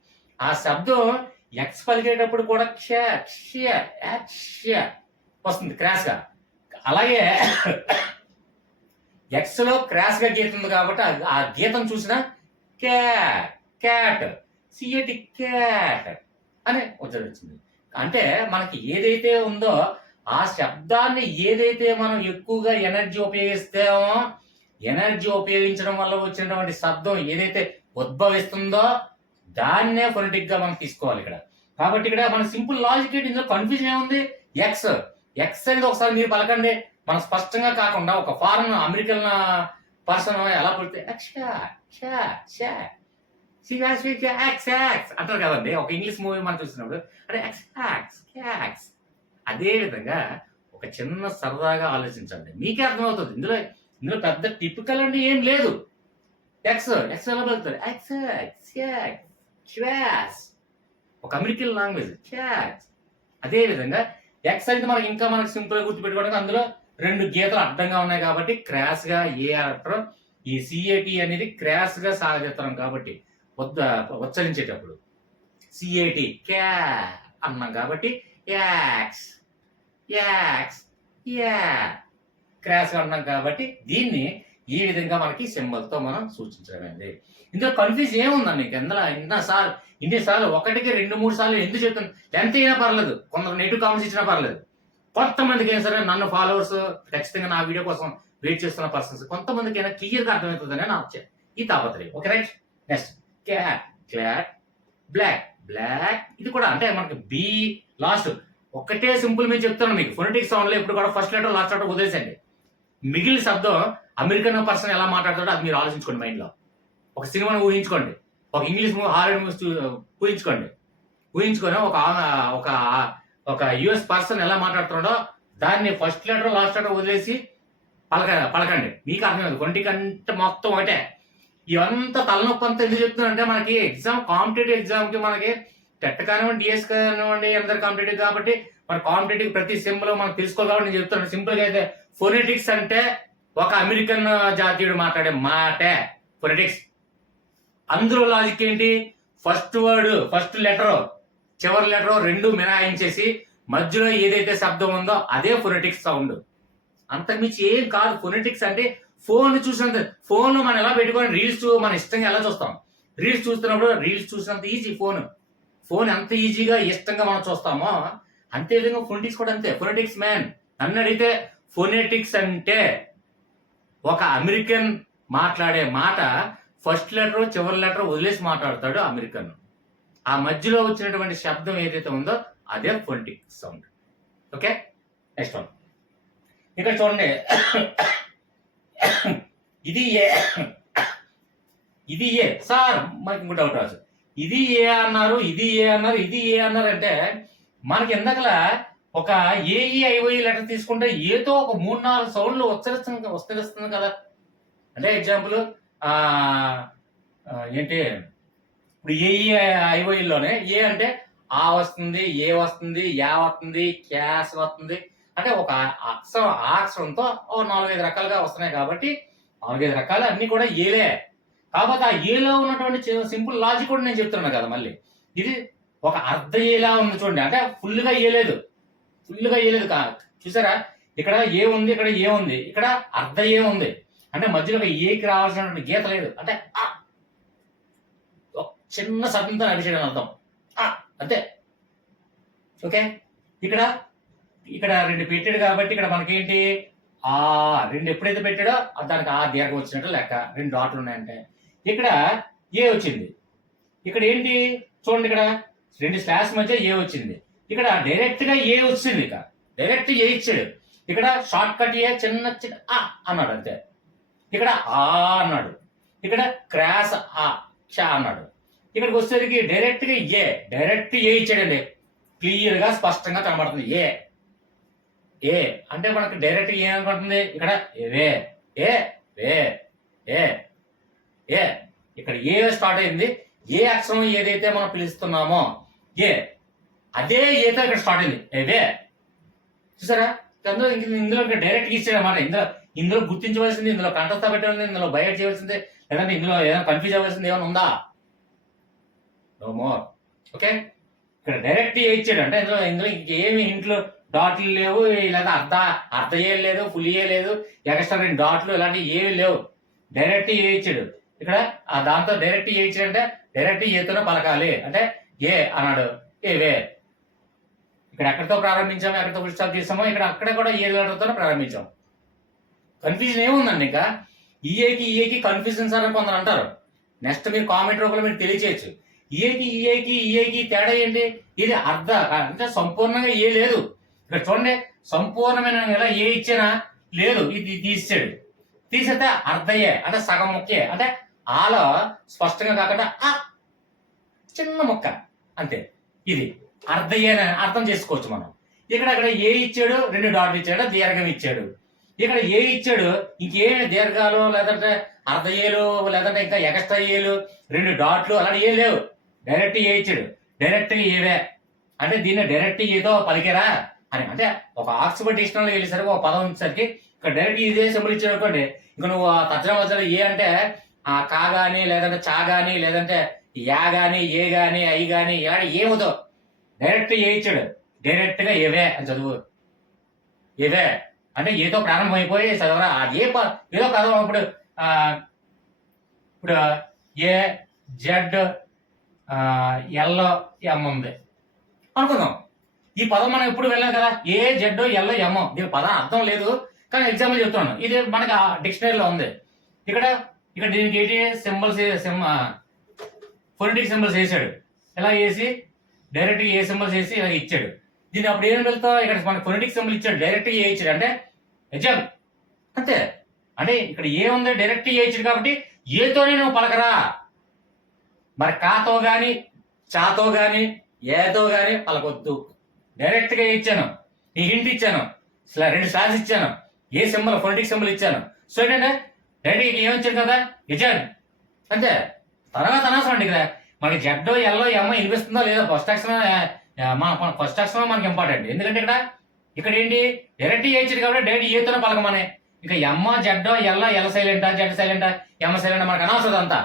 ఆ శబ్దం ఎక్స్ పలికేటప్పుడు కూడా క్ష క్ష యక్ష వస్తుంది క్రాస్గా. అలాగే ఎక్స్ లో క్రాస్గా గీత ఉంది కాబట్టి ఆ గీతం చూసిన క్యాట్ సిఏటి క్యాట్ అని ఉచ్చరించింది. అంటే మనకి ఏదైతే ఉందో ఆ శబ్దాన్ని ఏదైతే మనం ఎక్కువగా ఎనర్జీ ఉపయోగిస్తామో, ఎనర్జీ ఉపయోగించడం వల్ల వచ్చినటువంటి శబ్దం ఏదైతే ఉద్భవిస్తుందో దాన్నే ఫొనెటిక్ గా మనం తీసుకోవాలి ఇక్కడ. కాబట్టి ఇక్కడ మన సింపుల్ లాజిక్ ఏంటి, ఇందులో కన్ఫ్యూజన్ ఏముంది? ఎక్స్ ఎక్స్ అనేది ఒకసారి మీరు పలకండి. మనం స్పష్టంగా కాకుండా ఒక ఫారెన్ అమెరికన్ పర్సన్ ఎలా పడితే అంటారు కదండి. ఒక ఇంగ్లీష్ మూవీ మనం చూసినప్పుడు అంటే అదే విధంగా ఒక చిన్న సరదాగా ఆలోచించండి, మీకే అర్థమవుతుంది. ఇందులో పెద్ద టిపికల్ అంటే ఏం లేదు. ఎక్స్ ఎలా పలుకుతారు? ఒక అమెరికన్ లాంగ్వేజ్ క్యాట్స్. అదే విధంగా ఎక్స్ అయితే మనకి సింపుల్ గా గుర్తుపెట్టుకోవడానికి అందులో 2 గీతలు అడ్డంగా ఉన్నాయి కాబట్టి క్రాస్ గా ఏ అంటారు. ఈ సిఏటి అనేది క్రాస్ గా సాగతీస్తాం కాబట్టి ఉచ్చరించేటప్పుడు సిఏటి క్యా అన్నాం కాబట్టి యాక్స్ యాక్స్ యా క్రాస్ గా అన్నాం కాబట్టి దీన్ని ఈ విధంగా మనకి సింబల్ తో మనం సూచించడమైంది. ఇందులో కన్ఫ్యూజ్ ఏముందండి మీకు? ఇన్నిసార్లు 1కి 2-3 సార్లు ఎందుకు చెప్తాను? ఎంత అయినా పర్లేదు, కొందరు నెగిటివ్ కామెంట్స్ ఇచ్చినా పర్లేదు. కొంతమందికి అయినా సరే నన్ను ఫాలోవర్స్ ఖచ్చితంగా నా వీడియో కోసం వెయిట్ చేస్తున్న పర్సన్స్ కొంతమందికి అయినా క్లియర్గా అర్థమవుతుందని నా ఈ తాపత్రయం. Okay right. Next cat clot black black. ఇది కూడా అంటే మనకి బి లాస్ట్ ఒకటే సింపుల్ మీరు చెప్తాను మీకు. ఫొనెటిక్ సౌండ్ లో ఇప్పుడు కూడా ఫస్ట్ లెటర్ లాస్ట్ లెటర్ వదిలేసండి. మిగిలిన శబ్దం అమెరికన్ పర్సన్ ఎలా మాట్లాడతాడో అది మీరు ఆలోచించుకోండి. మైండ్ లో ఒక సినిమాను ఊహించుకోండి, ఒక ఇంగ్లీష్ మూవీ హారర్ మూవీస్ ఊహించుకొని ఒక యుఎస్ పర్సన్ ఎలా మాట్లాడుతున్నాడో దాన్ని ఫస్ట్ లెటర్ లాస్ట్ లెటర్ వదిలేసి పలకండి. మీకు అర్థమైంది. ఫొనెటిక్ అంటే మొత్తం ఒకటే. ఇవంతా తలనొప్పి అంతా ఎందుకు చెప్తున్నానంటే మనకి కాంపిటేటివ్ ఎగ్జామ్ కి మనకి టెట్ కానివ్వండి, డిఎస్ కానివ్వండి, అందరు కాంపిటేటివ్ కాబట్టి మన కాంపిటేటివ్ ప్రతి సింబల్ మనం తెలుసుకోవాలి కాబట్టి నేను చెప్తున్నాను. సింపుల్ గా అయితే ఫొనెటిక్స్ అంటే ఒక అమెరికన్ జాతీయుడు మాట్లాడే మాటే ఫొనెటిక్స్. అందులో లాజిక్ ఏంటి? ఫస్ట్ వర్డ్ ఫస్ట్ లెటర్ చివరి లెటర్ 2 మినహాయించేసి మధ్యలో ఏదైతే శబ్దం ఉందో అదే ఫొనెటిక్స్ సౌండ్. అంతకుమించి ఏం కాదు. ఫొనెటిక్స్ అంటే ఫోన్ చూసినంత, ఫోన్ మనం ఎలా పెట్టుకొని రీల్స్ మన ఇష్టంగా ఎలా చూస్తాం. రీల్స్ చూస్తున్నప్పుడు రీల్స్ చూసినంత ఈజీ ఫోన్ ఎంత ఈజీగా ఇష్టంగా మనం చూస్తామో అంతే విధంగా ఫొనెటిక్స్ కూడా అంతే. ఫొనెటిక్స్ మ్యాన్ నన్ను అడిగితే ఫొనెటిక్స్ అంటే ఒక అమెరికన్ మాట్లాడే మాట ఫస్ట్ లెటర్ చివరి లెటర్ వదిలేసి మాట్లాడతాడు అమెరికన్. ఆ మధ్యలో వచ్చినటువంటి శబ్దం ఏదైతే ఉందో అదే phonetic sound. Okay. Next one ఇక్కడ చూడండి. ఇది ఏ సార్ మనకి ఇంకో డౌట్ రాదు. ఇది ఏ అన్నారు, ఇది ఏ అన్నారు, ఇది ఏ అన్నారు అంటే మనకి ఇందాకలా ఒక ఏఈఐఓఈ లెటర్ తీసుకుంటే ఏదో ఒక 3-4 సౌండ్లు ఉచ్చరిస్తుంది కదా. అంటే ఎగ్జాంపుల్ ఏంటి, ఇప్పుడు ఏఈఐఓఈలోనే ఏ అంటే ఆ వస్తుంది, ఏ వస్తుంది, యా వస్తుంది, క్యాస్ వస్తుంది. అంటే ఒక అక్షరం ఆ అక్షరంతో 4-5 రకాలుగా వస్తున్నాయి కాబట్టి 4-5 రకాలు అన్ని కూడా ఏలే. కాబట్టి ఆ ఏలో ఉన్నటువంటి సింపుల్ లాజిక్ కూడా నేను చెప్తున్నాను కదా. మళ్ళీ ఇది ఒక అర్ధ ఏలా ఉంది చూడండి. అంటే ఫుల్గా ఏలేదు చూసారా? ఇక్కడ ఏ ఉంది, ఇక్కడ ఏ ఉంది, ఇక్కడ అర్ధ ఏ ఉంది. అంటే మధ్యలో ఏకి రావాల్సినటువంటి గీత లేదు. అంటే చిన్న శబ్దంతో నడిచేయడం అర్థం అంతే. ఓకే. ఇక్కడ 2 పెట్టాడు కాబట్టి ఇక్కడ మనకేంటి ఆ రెండు ఎప్పుడైతే పెట్టాడో దానికి ఆ దీర్ఘం వచ్చినట్టు లెక్క. రెండు డాట్లు ఉన్నాయంటే ఇక్కడ ఏ వచ్చింది. ఇక్కడ ఏంటి చూడండి, ఇక్కడ రెండు స్లాష్ మధ్య ఏ వచ్చింది. ఇక్కడ డైరెక్ట్ గా ఏ వచ్చింది. ఇక డైరెక్ట్ ఏ ఇచ్చాడు. ఇక్కడ షార్ట్ కట్ ఏ చిన్న చిన్న ఆ అన్నాడు అంతే. ఇక్కడ ఆ అన్నాడు. ఇక్కడ క్రాస్ ఆ చా అన్నాడు. ఇక్కడికి వచ్చేసరికి డైరెక్ట్ గా డైరెక్ట్ ఏ ఇచ్చాడండి. క్లియర్ గా స్పష్టంగా కనబడుతుంది ఏ. ఏ అంటే మనకు డైరెక్ట్ ఏ అనుకుంటుంది. ఇక్కడ ఏ ఏ ఏ ఏ ఏ ఇక్కడ ఏ స్టార్ట్ అయింది. ఏ అక్షరం ఏదైతే మనం పిలుస్తున్నామో ఏ అదే ఏతో ఇక్కడ స్టార్ట్ అయింది. ఏవే చూసారా. ఇందులో డైరెక్ట్ ఇచ్చాడన్నమాట. ఇందులో గుర్తించవలసింది, ఇందులో కంఠస్థ పెట్టాల్సింది, ఇందులో బయట చేయవలసింది, లేదంటే ఇందులో ఏదైనా కన్ఫ్యూజ్ అవ్వాల్సింది ఏమైనా ఉందా? No more. ఓకే, ఇక్కడ డైరెక్ట్ ఏ ఇచ్చాడు అంటే ఇందులో ఇంకేమి ఇంట్లో డాట్లు లేవు, లేదా అర్ధ ఏ లేదు, ఫుల్ ఏ లేదు, ఎక్స్ట్రా రెండు డాట్లు ఇలాంటివి ఏమి లేవు. డైరెక్ట్ ఏ ఇచ్చాడు. ఇక్కడ దాంతో డైరెక్ట్ ఏ ఇచ్చాడు అంటే డైరెక్ట్ ఏతోనే పలకాలి అంటే ఏ అన్నాడు. ఏవే ఇక్కడ ఎక్కడితో ప్రారంభించాము, ఎక్కడితో ఫుల్ స్టాప్ చేసామో ఇక్కడ అక్కడ కూడా ఏ లెటర్తో ప్రారంభించాం. కన్ఫ్యూజన్ ఏముందండి. ఇంకా ఈఏకి కన్ఫ్యూజన్ సార్ అని కొందరు అంటారు. నెక్స్ట్ మీరు కామెంట్ రూపంలో మీరు తెలియచేయచ్చు. ఈఏకి తేడా ఏంటి? ఇది అర్ధ అంటే సంపూర్ణంగా ఏ లేదు. ఇక్కడ చూడండి, సంపూర్ణమైన ఎలా ఏ ఇచ్చినా లేదు. ఇది తీసాడు. తీసేస్తే అర్ధయే అంటే సగం ముక్కే అంటే ఆలో స్పష్టంగా కాకుండా ఆ చిన్న ముక్క అంతే. ఇది అర్ధయే అర్థం చేసుకోవచ్చు మనం. ఇక్కడ ఏ ఇచ్చాడు, రెండు డాట్లు ఇచ్చాడు, దీర్ఘం ఇచ్చాడు. ఇక్కడ ఏ ఇచ్చాడు, ఇంకేమి దీర్ఘాలు లేదంటే అర్ధ ఏలు లేదంటే ఇంకా ఎక్స్ట్రా ఏలు రెండు డాట్లు అలాంటి ఏ లేవు. డైరెక్ట్ ఏ ఇచ్చాడు. డైరెక్ట్ ఏవే అంటే దీన్ని డైరెక్ట్ ఏదో పలికేరా అని. అంటే ఒక ఆక్స్ఫర్డ్ డిక్షనరీలో వెళ్ళేసరికి ఒక పదం వచ్చేసరికి ఇక్కడ డైరెక్ట్ ఇదే సింబల్ ఇచ్చాడు అనుకోండి. ఇంకా నువ్వు తర్జమా వచ్చాడు ఏ అంటే ఆ కా గాని లేదంటే చా గాని లేదంటే యా గాని ఏ గాని ఐ గాని ఏమవుతావు. డైరెక్ట్ ఏ ఇచ్చాడు. డైరెక్ట్ గా ఏవే అని చదువు. ఏవే అంటే ఏదో ప్రారంభం అయిపోయి చదవరా. ఏదో పదం ఇప్పుడు ఏ జెడ్ ఎల్ ఎమ్ ఉంది అనుకుందాం. ఈ పదం మనం ఎప్పుడు వెళ్ళాం కదా. ఏ జెడ్ ఎల్ ఎమ్ దీని పదం అర్థం లేదు కానీ ఎగ్జాంపుల్ చెప్తున్నాను. ఇది మనకి డిక్షనరీలో ఉంది. ఇక్కడ దీనికి ఏంటి సింబల్స్ ఫోనెటిక్ సింబల్స్ వేసాడు. ఎలా వేసి డైరెక్ట్ ఏ సింబల్స్ వేసి ఇలా ఇచ్చాడు. దీన్ని అప్పుడు ఏం వెళ్తావు. ఇక్కడ మనకి ఫోనెటిక్ సింబల్ ఇచ్చాడు. డైరెక్ట్ ఏ ఇచ్చాడు అంటే ఎగ్జామ్ అంతే. అంటే ఇక్కడ ఏ ఉంది డైరెక్ట్ ఏ ఇచ్చాడు కాబట్టి ఏతోనే నువ్వు పలకరా. మరి కాతో గాని చాతో గాని ఏతో గాని పలకొద్దు. డైరెక్ట్ గా ఇచ్చాను. ఈ హింట్ ఇచ్చాను, రెండు స్లాష్ ఇచ్చాను, ఏ సింబల్ ఫోనెటిక్ సింబల్ ఇచ్చాను. సో ఏంటంటే డైరెక్ట్ ఏమిచ్చాడు కదా ఎజాన్ అంతే. తర్వాత అనవసరం అండి. ఇక్కడ మనకి జెడ్ ఎల్లో ఎమ్మ వినిపిస్తుందో లేదో ఫస్ట్ అక్షరం మనకి ఇంపార్టెంట్. ఎందుకంటే ఇక్కడ ఏంటి డైరెక్ట్ ఏ ఇచ్చాడు కాబట్టి డైరెక్ట్ ఏతోనే పలకమనే. ఇంకా ఎమ్మ జెడ్ ఎల్ సైలెంటా జెడ్ సైలెంటా ఎమ్మ సైలెంటా మనకు అనవసరం. అంతా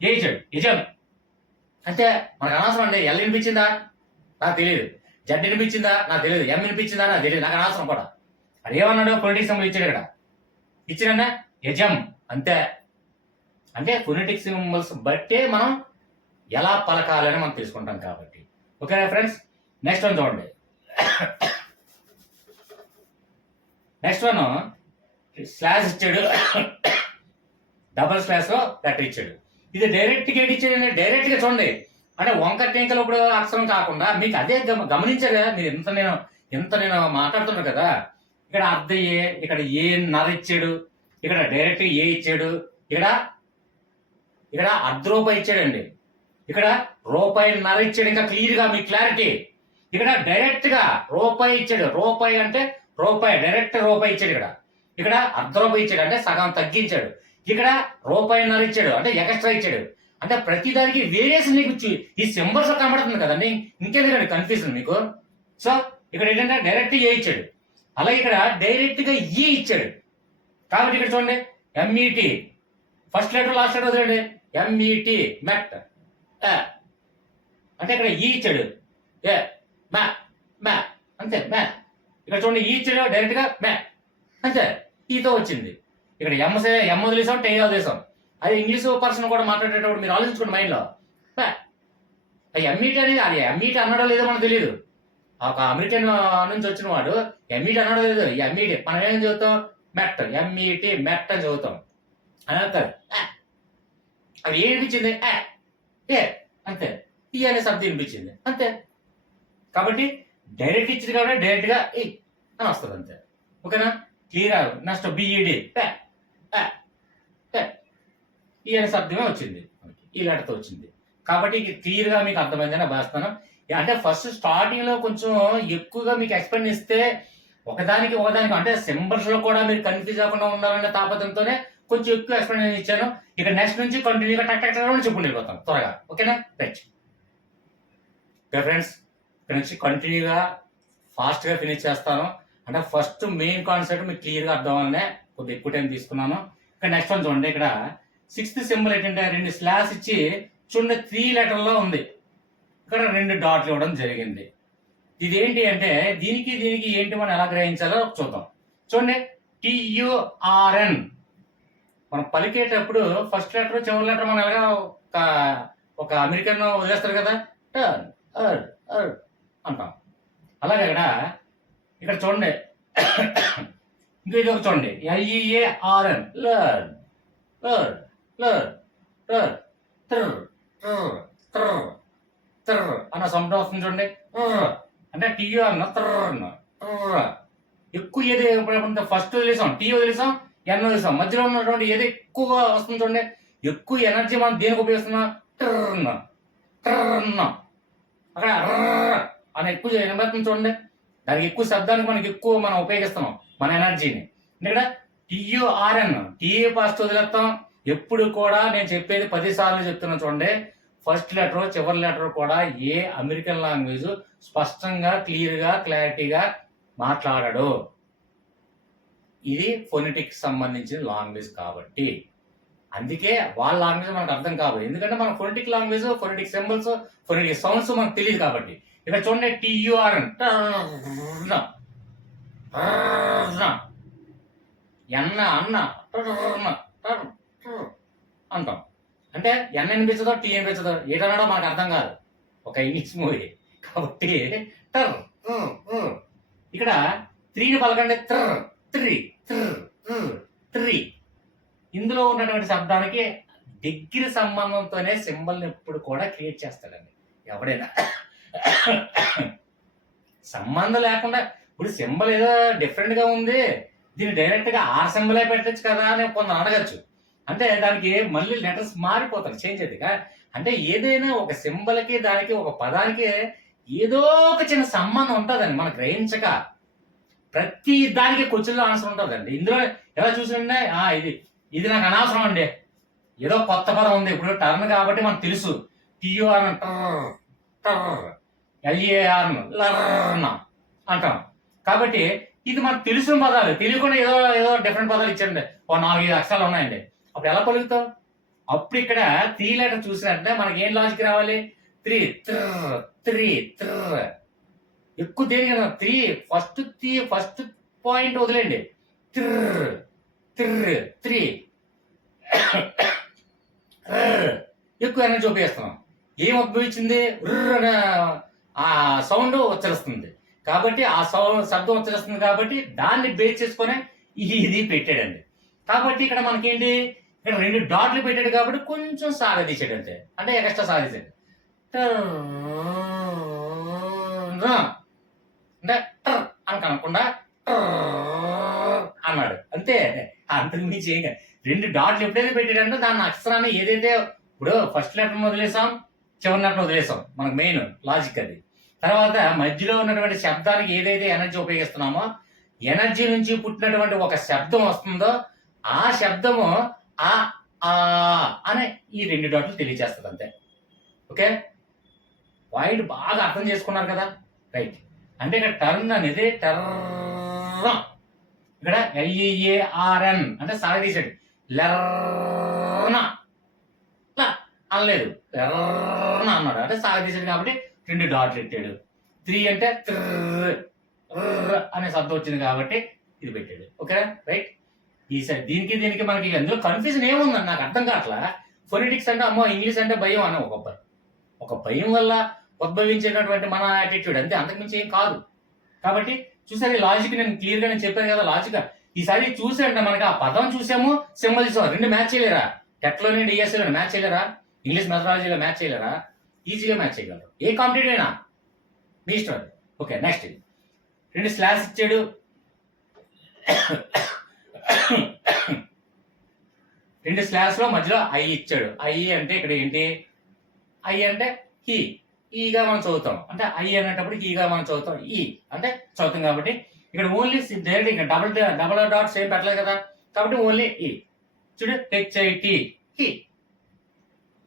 ఏ ఇచ్చాడు నిజం అంతే. మనకు అనవసరం అండి. ఎల్ వినిపించిందా నాకు తెలియదు, జెడ్ వినిపించిందా నాకు తెలియదు, ఎం వినిపించిందా నాకు తెలియదు, నాకు అనవసరం కూడా. అది ఏమన్నాడు ఫోనెటిక్ సింబల్ ఇచ్చాడు. ఇక్కడ ఇచ్చినా యజం అంతే. అంటే ఫోనెటిక్ సింబల్స్ బట్టే మనం ఎలా పలకాలని మనం తెలుసుకుంటాం కాబట్టి. ఓకేనా ఫ్రెండ్స్. నెక్స్ట్ వన్ చూడండి. నెక్స్ట్ వన్ స్లాష్ ఇచ్చాడు, డబల్ స్లాష్ లో లెటర్ ఇచ్చాడు. ఇది డైరెక్ట్ గా ఇచ్చాడు. డైరెక్ట్ గా చూడండి అంటే వంక టెంకలు ఇప్పుడు అక్షరం కాకుండా మీకు అదే గమనించారు కదా మీరు. ఎంత నేను మాట్లాడుతున్నాను కదా. ఇక్కడ అర్ధ ఏ, ఇక్కడ ఏ నర ఇచ్చాడు, ఇక్కడ డైరెక్ట్ ఏ ఇచ్చాడు, ఇక్కడ అర్ధ రూపాయి ఇచ్చాడండి, ఇక్కడ రూపాయి నర ఇచ్చాడు. ఇంకా క్లియర్ గా మీకు క్లారిటీ. ఇక్కడ డైరెక్ట్ గా రూపాయి ఇచ్చాడు. రూపాయి అంటే రూపాయి, డైరెక్ట్ రూపాయి ఇచ్చాడు. ఇక్కడ అర్ధ రూపాయి ఇచ్చాడు అంటే సగం తగ్గించాడు. ఇక్కడ రూపాయి నర ఇచ్చాడు అంటే ఎక్స్ట్రా ఇచ్చాడు. అంటే ప్రతి దానికి వేరియేషన్ నీకు ఈ సింబల్స్ కనబడుతుంది కదండి. ఇంకెందుకండి కన్ఫ్యూజన్ మీకు. సో ఇక్కడ ఏంటంటే డైరెక్ట్ ఏ ఇచ్చాడు, అలాగే ఇక్కడ డైరెక్ట్ గా ఈ ఇచ్చాడు. కాబట్టి ఇక్కడ చూడండి MET first letter last letter వదిలేండి. ఎంఈటి మెట్ అంటే ఇక్కడ ఈ ఇచ్చాడు. ఏ మ్యా మ్యా అంతే మ్యా. ఇక్కడ చూడండి ఈ ఇచ్చాడు డైరెక్ట్ గా మ్యా అంతే. ఈతో వచ్చింది. ఇక్కడ ఎం వదిలేసాం టే వదిలేసాం. అది ఇంగ్లీష్ పర్సన్ కూడా మాట్లాడేటప్పుడు మీరు ఆలోచించుకోండి మైండ్ లో. ఎంఈటి అనేది అది ఎంఈటి అన్నాడో లేదో మనకు తెలియదు. ఒక అమెరికన్ నుంచి వచ్చిన వాడు ఎంఈటి అన్నాడు లేదు, ఎంఈటి మనం ఏం చదువుతాం, మెట్, ఎంఈటి మెట్ అని చదువుతాం. కాదు, అది ఏం వినిపించింది, ఏ అంతే, ఈ అనే శబ్దం వినిపించింది అంతే. కాబట్టి డైరెక్ట్ ఇచ్చింది కాబట్టి డైరెక్ట్ గా ఈ అని వస్తుంది అంతే. ఓకేనా, క్లియర్. నెక్స్ట్ బిఈడి, ఈ అనే శబ్దమే వచ్చింది, ఈ లెటర్తో వచ్చింది. కాబట్టి క్లియర్ గా మీకు అర్థమైందని భావిస్తాను. అంటే ఫస్ట్ స్టార్టింగ్ లో కొంచెం ఎక్కువగా మీకు ఎక్స్ప్లెయిన్ ఇస్తే ఒకదానికి అంటే సింబల్స్ లో కూడా మీరు కన్ఫ్యూజ్ అవ్వకుండా ఉండాలనే తాపత్రంతోనే కొంచెం ఎక్కువ ఎక్స్ప్లెయిన్ ఇచ్చాను. ఇక నెక్స్ట్ నుంచి కంటిన్యూగా టక్ చెప్పుకుంటూ వెళ్ళిపోతాం త్వరగా. ఓకేనా, రైట్ ఫ్రెండ్స్, ఇక్కడ నుంచి కంటిన్యూగా ఫాస్ట్ గా ఫినిష్ చేస్తాను. అంటే ఫస్ట్ మెయిన్ కాన్సెప్ట్ మీకు క్లియర్ గా అర్థం అవ్వాలనే కొద్దిగా ఎక్కువ టైం తీసుకున్నాను. ఇక్కడ నెక్స్ట్ వన్ చూడండి, ఇక్కడ 6th సింబల్ ఏంటంటే 2 స్లాష్ ఇచ్చి చూడండి 3 లెటర్లో ఉంది, ఇక్కడ 2 డాట్లు ఇవ్వడం జరిగింది. ఇదేంటి అంటే దీనికి ఏంటి మనం ఎలా గ్రహించాలో చూద్దాం. చూడండి, TURN మనం పలికేటప్పుడు ఫస్ట్ లెటర్ చివరి లెటర్ మనం ఎలాగా ఒక అమెరికన్ వదిలేస్తారు కదా, టర్న్ అంటాం. అలాగే ఇక్కడ చూడండి ఇంకా ఇది ఒక చూడండి, LEARN లర్న్ అన్న సౌండ్ వస్తుంది చూడండి. అంటే TURN ఎక్కువ ఏది ఫస్ట్ వదిలేసాం, టీ వదిలేసాం, ఎన్ వదిలేసాం, మధ్యలో ఉన్నటువంటి ఏది ఎక్కువగా వస్తుంది చూడండి. ఎక్కువ ఎనర్జీ మనం దేనికి ఉపయోగిస్తున్నాం, అక్కడ అని ఎక్కువ వినబడుతుంది చూడండి. దానికి ఎక్కువ శబ్దానికి మనం ఉపయోగిస్తున్నాం మన ఎనర్జీని. ఇక్కడ TURN టీ ఫస్ట్ వదిలేస్తాం. ఎప్పుడు కూడా నేను చెప్పేది 10 సార్లు చెప్తున్నా చూడండి, ఫస్ట్ లెటర్ చివరి లెటర్ కూడా ఏ అమెరికన్ లాంగ్వేజ్ స్పష్టంగా క్లారిటీగా మాట్లాడడు. ఇది ఫోనెటిక్ సంబంధించిన లాంగ్వేజ్ కాబట్టి అందుకే వాళ్ళ లాంగ్వేజ్ మనకు అర్థం కాదు. ఎందుకంటే మన phonetic language, phonetic symbols, phonetic sounds మనకు తెలియదు కాబట్టి. ఇక్కడ చూడండి, TURN అన్న అంటాం. అంటే ఎన్ అనిపించదో టీ అనిపించదో ఏటన్నాడో మనకు అర్థం కాదు, ఒక ఇంగ్లీష్ మూవీ కాబట్టి. ఇక్కడ 3ని పలకండి, త్రీ. ఇందులో ఉన్నటువంటి శబ్దానికి దగ్గర సంబంధంతోనే సింబల్ని ఎప్పుడు కూడా క్రియేట్ చేస్తాడండి ఎవడైనా. సంబంధం లేకుండా ఇప్పుడు సింబల్ ఏదో డిఫరెంట్ గా ఉంది, దీన్ని డైరెక్ట్ గా ఆ సింబలే పెట్టచ్చు కదా అని కొందరు అడగచ్చు. అంటే దానికి మళ్ళీ లెటర్స్ మారిపోతాయి, చేంజ్ అవుతాయి. అంటే ఏదైనా ఒక సింబల్కి దానికి ఒక పదానికి ఏదో ఒక చిన్న సంబంధం ఉంటుందండి మనం గ్రహించక. ప్రతి దానికి క్వశ్చన్లో ఆన్సర్ ఉంటుందండి. ఇందులో ఎలా చూసిండే ఇది నాకు అనవసరం అండి, ఏదో కొత్త పదం ఉంది. ఇప్పుడు టర్న్ కాబట్టి మనకు తెలుసు, TURN LEARN లర్న్ అంటాం. కాబట్టి ఇది మనకు తెలిసిన పదాలు, తెలియకుండా ఏదో డిఫరెంట్ పదాలు ఇచ్చండి, 4-5 అక్షరాలు ఉన్నాయండి. అప్పుడు ఎలా పలుకుతావు? అప్పుడు ఇక్కడ 3 లెటర్ చూసినట్టే మనకి ఏం లాజిక్ రావాలి, 3 ఎక్కువ దేని కదా 3 ఫస్ట్ పాయింట్ వదిలేండి, 3 ఎక్కువ ఎనర్జీ ఉపయోగిస్తున్నాం. ఏం ఉద్భవించింది, ఆ సౌండ్ ఉచ్చరిస్తుంది కాబట్టి, ఆ శబ్దం ఉచ్చరిస్తుంది కాబట్టి దాన్ని బేస్ చేసుకొని ఇది పెట్టాడండి. కాబట్టి ఇక్కడ మనకేంటి, ఇక్కడ 2 డాట్లు పెట్టాడు కాబట్టి కొంచెం సాగదీశాడు అంతే, అంటే ఎక్స్ట్రా సాగదీశాడు. అంటే అని కనకుండా అన్నాడు అంతే, అంతకు మించి ఏం కాదు. 2 డాట్లు ఎప్పుడైతే పెట్టాడంటే దాని అక్షరాన్ని ఏదైతే ఇప్పుడు ఫస్ట్ లెటర్ వదిలేసాం, చివరి లెటర్ వదిలేసాం, మనకు మెయిన్ లాజిక్ అది. తర్వాత మధ్యలో ఉన్నటువంటి శబ్దానికి ఏదైతే ఎనర్జీ ఉపయోగిస్తున్నామో, ఎనర్జీ నుంచి పుట్టినటువంటి ఒక శబ్దం వస్తుందో ఆ శబ్దము అనే ఈ 2 డాట్లు తెలియజేస్తుంది అంతే. ఓకే, పాయింట్ బాగా అర్థం చేసుకున్నారు కదా, రైట్. అంటే ఇక్కడ టర్న్ అనేది ఇక్కడ LEARN అంటే సాగదీశాడు, లర్న అనలేదు, లర్న అన్నాడు అంటే సాగదీశాడు కాబట్టి 2 డాట్లు పెట్టాడు. 3 అంటే అనే శబ్దం వచ్చింది కాబట్టి ఇది పెట్టాడు. ఓకేనా, రైట్. ఈసారి దీనికి మనకి అందులో కన్ఫ్యూజన్ ఏముందని నాకు అర్థం కావట్లా. ఫోనెటిక్స్ అంటే అమ్మో ఇంగ్లీష్ అంటే భయం అన్న ఒక భయం వల్ల ఉద్భవించేటటువంటి మన యాటిట్యూడ్ అంతే, అంతకుమించి ఏం కాదు. కాబట్టి చూసారు, ఈ లాజిక్ నేను క్లియర్ గా నేను చెప్పాను కదా లాజిక్. ఈసారి చూసారంటే మనకి ఆ పదం చూసాము, సింబల్ చూసాము, రెండు మ్యాచ్ చేయలేరా? టెట్లోని డిఎస్ఏలో మ్యాచ్ చేయలేరా? ఇంగ్లీష్ మెథడాలజీలో మ్యాచ్ చేయలేరా? ఈజీగా మ్యాచ్ చేయగలరు, ఏ కాంపిటేటివ్ అయినా మీ ఇష్టం. ఓకే, నెక్స్ట్ రెండు స్లాష్ ఇచ్చాడు. రెండు స్లాష్ లో మధ్యలో ఐ ఇచ్చాడు. ఐ అంటే ఇక్కడ ఏంటి? ఐ అంటే హీ, ఈగా మనం చదువుతాం. అంటే ఐ అనేటప్పుడు ఈగా మనం చదువుతాం, ఈ అంటే చదువుతాం. కాబట్టి ఇక్కడ ఓన్లీ డైరెక్ట్ ఇంకా డబల్ డాట్స్ ఏం పెట్టలేదు కదా, కాబట్టి ఓన్లీ ఈ. చూడు, హెచ్ఐటి హీ.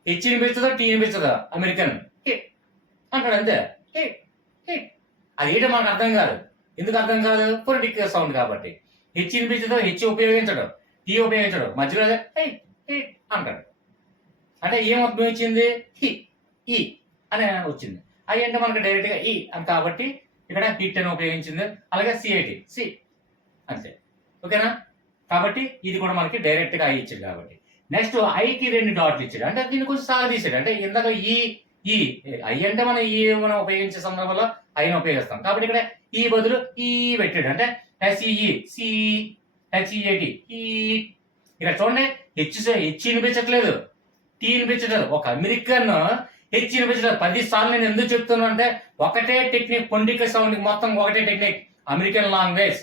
హెచ్ వినిపించదో టీ వినిపించదో అమెరికన్ హిట్ అంటాడు అంతే. హిట్ హిట్ అది ఏంటో మనకు అర్థం కాదు. ఎందుకు అర్థం కాదు? పొలిటిక్ సౌండ్ కాబట్టి. హెచ్ వినిపించదో హెచ్ ఉపయోగించడం, టీ ఉపయోగించడం, మధ్యలో హిట్ హిట్ అంటాడు. అంటే ఏం ఉద్భవించింది? హి ఈ అని వచ్చింది. ఐ అంటే మనకు డైరెక్ట్ గా ఈ అని, కాబట్టి ఇక్కడ హిట్ అని ఉపయోగించింది. అలాగే సిఐటి సి అంతే. ఓకేనా? కాబట్టి ఇది కూడా మనకి డైరెక్ట్ గా ఐ ఇచ్చాడు. కాబట్టి నెక్స్ట్ ఐకి రెండు డాట్లు ఇచ్చాడు. అంటే దీన్ని కొంచెం సాగదీశాడు. అంటే ఇందాక ఈ ఈ ఐ అంటే మనం ఈ మనం ఉపయోగించే సందర్భంలో ఐని ఉపయోగిస్తాం. కాబట్టి ఇక్కడ ఈ బదులు ఈ పెట్టాడు. అంటే ఎస్ఈఈ సి హెచ్ఈఏటి ఈ. ఇక్కడ చూడండి, హెచ్ వినిపించట్లేదు, టీ వినిపించట్లేదు. ఒక అమెరికన్ హెచ్ వినిపించట్లేదు. 10 సార్లు నేను ఎందుకు చెప్తున్నాను అంటే ఒకటే టెక్నిక్, పొండిక సౌండ్ మొత్తం ఒకటే technique. American language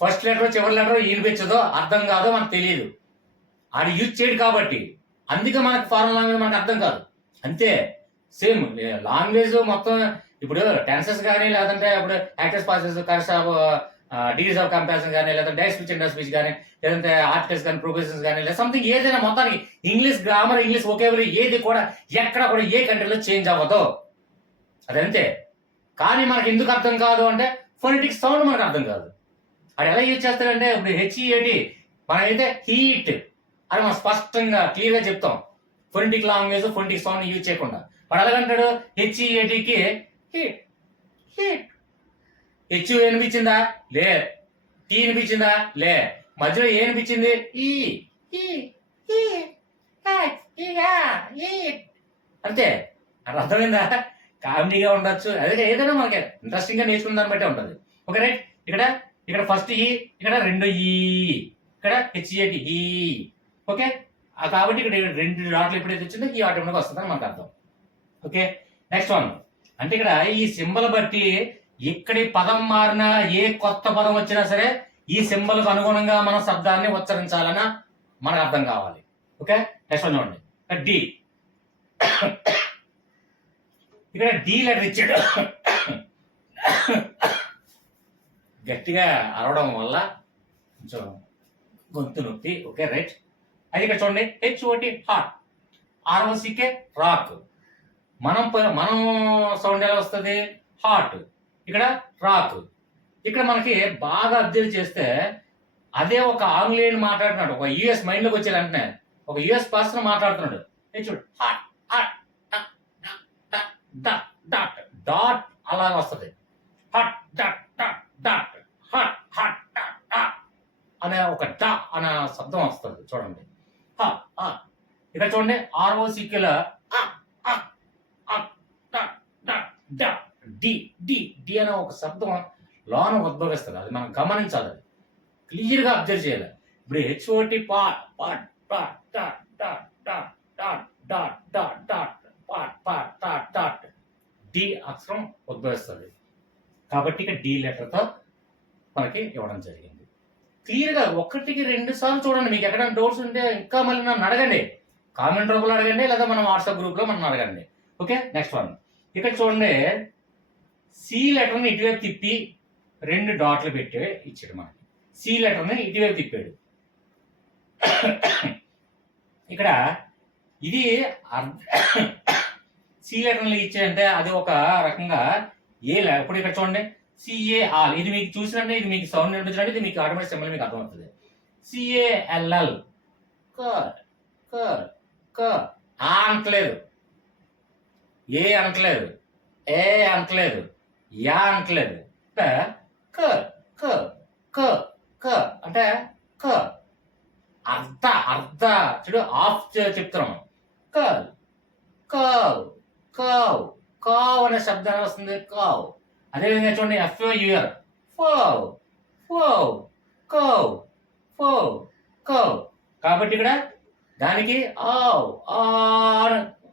first letter చివరి లెటర్ వినిపించదో అర్థం కాదో మనకు తెలియదు. ఆడు యూజ్ చేయడు కాబట్టి అందుకే మనకు ఫారెన్ లాంగ్వేజ్ మనకు అర్థం కాదు. అంతే, సేమ్ లాంగ్వేజ్ మొత్తం. ఇప్పుడు టెన్సెస్ కానీ, లేదంటే ఇప్పుడు actors passes, corrects of degrees of comparison కానీ, లేదంటే డై స్పీచ్ అండ్ స్పీచ్ కానీ, లేదంటే ఆర్టికల్స్ కానీ, ప్రొఫెషన్స్ కానీ, లేదా సంథింగ్ ఏదైనా మొత్తానికి ఇంగ్లీష్ గ్రామర్, ఇంగ్లీష్ వొకాబులరీ ఏది కూడా ఎక్కడ కూడా ఏ కంట్రీలో చేంజ్ అవ్వదు. అదంతే. కానీ మనకి ఎందుకు అర్థం కాదు అంటే ఫోనెటిక్ సౌండ్ మనకు అర్థం కాదు. అది ఎలా యూజ్ చేస్తారంటే ఇప్పుడు హెచ్ఈఏటి మనమైతే హీట్ అని మనం స్పష్టంగా క్లియర్ గా చెప్తాం. Phonetic language phonetic sound use చేయకుండా. వాడు ఎలాగంటాడు? హెచ్ఈఏటికి హీట్ హీట్. హెచ్ వినిపించిందా? లే. టీ వినిపించిందా? లే. మధ్యలో ఏ వినిపించింది? ఈ అంతే. అది అర్థమైందా? కామెడీగా ఉండొచ్చు, అదే ఏదైనా మనకి ఇంట్రెస్టింగ్ గా నేర్చుకున్న దాన్ని బట్టే ఉంటుంది. Okay right. ఇక్కడ ఫస్ట్ ఈ, ఇక్కడ రెండు ఈ, ఇక్కడ హెచ్ఈఏటి ఈ. ఓకే, కాబట్టి ఇక్కడ రెండు డాట్లు ఎప్పుడైతే వచ్చిందో ఈ ఆటోమేటిక్ వస్తుందని మనకు అర్థం. Okay, next one. అంటే ఇక్కడ ఈ సింబల్ బట్టి ఇక్కడి పదం మారినా, ఏ కొత్త పదం వచ్చినా సరే ఈ సింబల్ కు అనుగుణంగా మనం శబ్దాన్ని ఉచ్చరించాలని మనకు అర్థం కావాలి. ఓకే, నెక్స్ట్ వన్ చూడండి. డి. ఇక్కడ డి లెటర్ ఇచ్చాడు. గట్టిగా అరవడం వల్ల కొంచెం గొంతు నొప్పి. Okay right. అది ఇక్కడ చూడండి, హెచ్ఓటి హాట్, ఆర్ఓసికే రాక్. మనం సౌండ్ ఎలా వస్తుంది? హాట్. ఇక్కడ రాక్. ఇక్కడ మనకి బాగా అబ్జర్వ్ చేస్తే అదే ఒక ఆంగ్లేయుని మాట్లాడుతున్నాడు. ఒక యుఎస్ మైండ్ లోకి వచ్చే వెంటనే ఒక యుఎస్ పర్సన్ మాట్లాడుతున్నాడు. చూడు, hot hot dot dot dot అలాగ వస్తుంది. Hot dot dot dot hot hot dot dot అనే ఒక డా అనే శబ్దం వస్తుంది. చూడండి, ఇక్కడ చూడండి, ఆర్ఓసిక్యుల డి డి డి అనే ఒక శబ్దం లోన ఉద్భవిస్తుంది. అది మనం గమనించాలి, అది క్లియర్ గా అబ్జర్వ్ చేయాలి. ఇప్పుడు H O T pot pot dot dot dot dot dot dot dot dot pot pot dot dot D అక్షరం ఉద్భవిస్తుంది. కాబట్టి ఇక్కడ డి లెటర్ తో మనకి ఇవ్వడం జరిగింది. క్లియర్ గా 1-2 సార్లు చూడండి. మీకు ఎక్కడైనా డౌట్స్ ఉంటే ఇంకా మళ్ళీ నన్ను అడగండి, కామెంట్ రూపంలో అడగండి, లేదా మనం వాట్సాప్ గ్రూప్ లో మనం అడగండి. Okay, next one. ఇక్కడ చూడండి, సి లెటర్ ని ఇటువైపు తిప్పి 2 డాట్లు పెట్టి ఇచ్చాడు మనకి. సి లెటర్ ని ఇటువైపు తిప్పాడు. ఇక్కడ ఇది సి లెటర్ ఇచ్చాడంటే అది ఒక రకంగా ఏ. ఇప్పుడు ఇక్కడ చూడండి, సిఏఆర్. ఇది మీకు చూసినట్టే, ఇది మీకు సౌండ్ వినిపించినట్టు, ఇది మీకు ఆటోమేటిక్ సింబల్ మీకు అర్థమవుతుంది. సిఏఎల్ఎల్ అనట్లేదు, ఏ అనట్లేదు, ఏ అనట్లేదు, యా అనట్లేదు. క క క క అంటే క. అర్ధ చూడు, ఆఫ్ చెప్తున్నాం. కల్ కవ్ కావ్. కావ్ అనే శబ్దం ఎలా వస్తుంది? కావ్. అదేవిధంగా చూడండి FOUR ఫోవ్ ఫోవ్ కవ్ ఫోవ్ కవ్. కాబట్టి ఇక్కడ దానికి ఆవ్ ఆ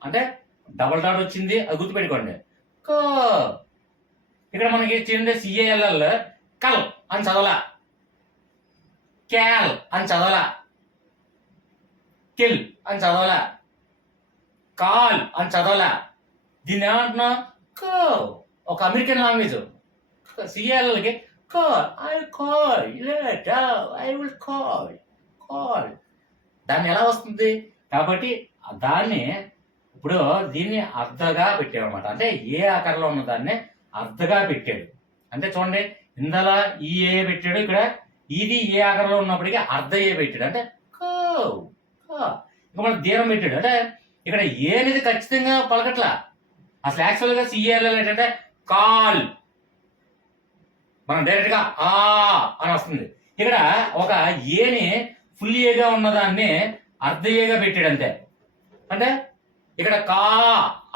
అంటే డబల్ డాట్ వచ్చింది, అది గుర్తుపెట్టుకోండి. క. ఇక్కడ మనకి చూడండి CALL కల్ అని చదవలా, క్యాల్ అని చదవలా, కిల్ అని చదవలా, కాల్ అని చదవలా. దీన్ని ఏమంటున్నాం? కవ్. ఒక అమెరికన్ లాంగ్వేజ్ CALLకి call, I call later, I will call, call. దాన్ని ఎలా వస్తుంది? కాబట్టి దాన్ని ఇప్పుడు దీన్ని అర్ధగా పెట్టామన్నమాట. అంటే ఏ ఆకారంలో ఉన్న దాన్ని అర్ధగా పెట్టాడు. అంటే చూడండి ఇందులో ఈ ఏ పెట్టాడు, ఇక్కడ ఇది ఏ ఆకారంలో ఉన్నప్పటికీ అర్ధ ఏ పెట్టాడు. అంటే కవ్. ఇంకా మనం దీరం పెట్టాడు. అంటే ఇక్కడ ఏ అనేది ఖచ్చితంగా పలకట్లా. అసలు యాక్చువల్గా CALL ఏంటంటే కాల్, మనం డైరెక్ట్ గా ఆ అని వస్తుంది. ఇక్కడ ఒక ఏని ఫుల్ ఏగా ఉన్నదాన్ని అర్ధ ఏగా పెట్టాడు అంతే. అంటే ఇక్కడ కా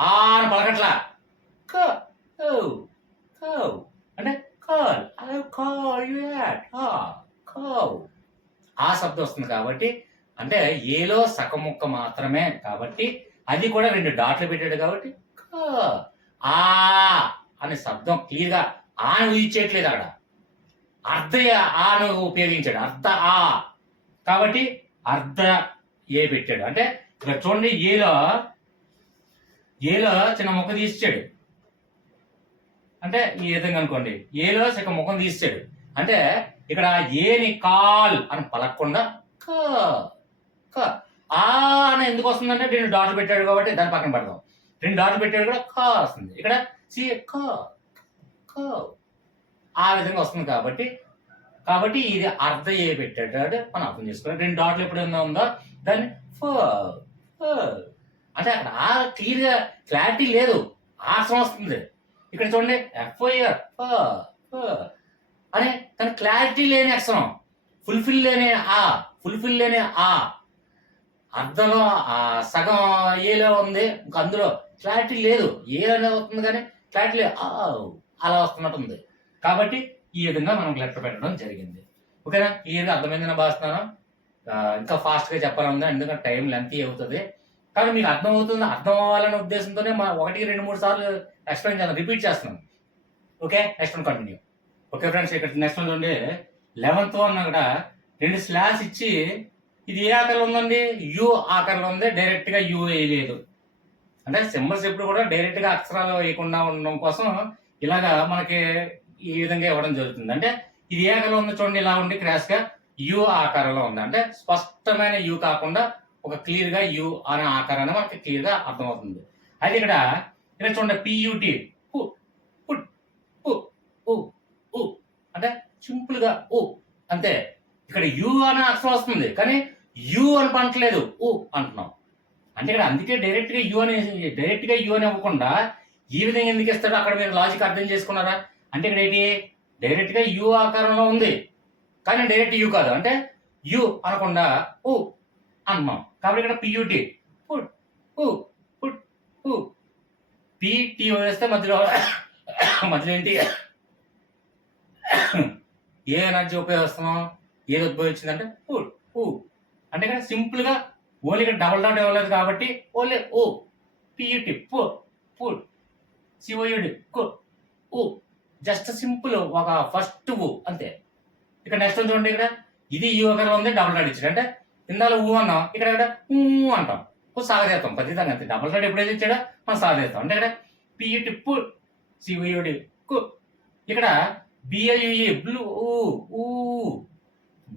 ఆ అని పలకట్లా. అంటే call, I call you at call. ఆ శబ్దం వస్తుంది. కాబట్టి అంటే ఏలో సగం ముక్క మాత్రమే, కాబట్టి అది కూడా 2 డాట్లు పెట్టాడు. కాబట్టి ఆ అనే శబ్దం క్లియర్ గా ఆను యూజ్ చేయట్లేదు, అక్కడ అర్ధ ఆను ఉపయోగించాడు, అర్ధ ఆ. కాబట్టి అర్ధ ఏ పెట్టాడు. అంటే ఇక్కడ చూడండి ఏలో చిన్న ముక్క తీసిచ్చాడు. అంటే ఈ విధంగా అనుకోండి, ఏలో చిన్న ముఖం తీసిచ్చాడు. అంటే ఇక్కడ ఏని కాల్ అని పలకకుండా ఆ అని ఎందుకు వస్తుందంటే 2 డాట్లు పెట్టాడు కాబట్టి దాని పక్కన పెడదాం. 2 డాట్లు పెట్టాడు కూడా కా వస్తుంది. ఇక్కడ ఆ విధంగా వస్తుంది. కాబట్టి ఇది అర్ధ ఏ పెట్టాడు మనం అర్థం చేసుకోవాలి. 2 డాట్లు ఎప్పుడైనా ఉందో దాన్ని అంటే అక్కడ ఆ క్లియర్ గా క్లారిటీ లేదు, ఆర్సం వస్తుంది. ఇక్కడ చూడండి FOUR అనే కానీ క్లారిటీ లేని అక్షరం, ఫుల్ఫిల్ లేని ఆ అర్థంలో సగం ఏలో ఉంది, ఇంకా అందులో క్లారిటీ లేదు. ఏలోనే వస్తుంది కానీ క్లారిటీ లేదు, అలా వస్తున్నట్టు ఉంది. కాబట్టి ఈ విధంగా మనం లెటర్ పెట్టడం జరిగింది. ఓకేనా? ఈ విధంగా అర్థమైందని భావిస్తున్నాను. ఇంకా ఫాస్ట్గా చెప్పాలన్నా ఎందుకంటే టైం లెంతీ అవుతుంది. కానీ మీకు అర్థం అవ్వాలనే ఉద్దేశంతోనే 1, 2, 3 సార్లు ఎక్స్ప్లెయిన్ చేస్తాను, రిపీట్ చేస్తున్నాను. Okay, next one continue. Okay friends, ఇక్కడ నెక్స్ట్ వన్ చూడండి 11th వన్ కూడా 2 స్లాష్ ఇచ్చి ఇది ఏ ఆకారంలో ఉందండి? యు ఆకారంలో ఉంది. డైరెక్ట్ గా యు వేయలేదు. అంటే సింబల్స్ ఎప్పుడు కూడా డైరెక్ట్ గా అక్షరాలు వేయకుండా ఉండడం కోసం ఇలాగా మనకి ఈ విధంగా ఇవ్వడం జరుగుతుంది. అంటే ఇది ఏ ఆకారంలో ఉంది చూడండి, ఇలా ఉండి క్రాష్ గా యు ఆకారంలో ఉంది. అంటే స్పష్టమైన యు కాకుండా ఒక క్లియర్ గా యు అనే ఆకారాన్ని మనకి క్లియర్ గా అర్థమవుతుంది. అయితే ఇక్కడ చూడండి PUT అంటే సింపుల్ గా ఉ అంతే. ఇక్కడ యు అనే అక్షరం వస్తుంది కానీ యు అని పంటలేదు, ఉ అంటున్నాం. అంటే ఇక్కడ అందుకే డైరెక్ట్ గా యు అని ఇవ్వకుండా ఈ విధంగా ఎందుకు ఇస్తాడో అక్కడ మీరు లాజిక్ అర్థం చేసుకున్నారా? అంటే ఇక్కడ ఏంటి, డైరెక్ట్ గా యు ఆకారంలో ఉంది కానీ డైరెక్ట్ యు కాదు. అంటే యు అనకుండా ఉ అంటున్నాం. కాబట్టి ఇక్కడ PUT PT వేస్తే మధ్యలో ఏంటి ఏ ఎనర్జీ ఉపయోగిస్తున్నాం, ఏది ఉద్భవించిందంటే అంటే ఇక్కడ సింపుల్ గా ఓన్లీ ఇక్కడ డబల్ డాట్ ఇవ్వలేదు కాబట్టి only PUT COUD just simple ఒక ఫస్ట్ అంతే. ఇక్కడ నెక్స్ట్ చూడండి, ఇక్కడ ఇది యు ఆకారంలో ఉంది, డబల్ డాట్ ఇచ్చాడు. అంటే ఇందాలో అన్నాం, ఇక్కడ అంటాం, సాగదీస్తాం ప్రతిదాన్ని అంతే. డబల్ డాట్ ఎప్పుడైతే ఇచ్చాడో మనం సాగదీస్తాం. అంటే ఇక్కడ PUT COUD ఇక్కడ BLUE బ్లూ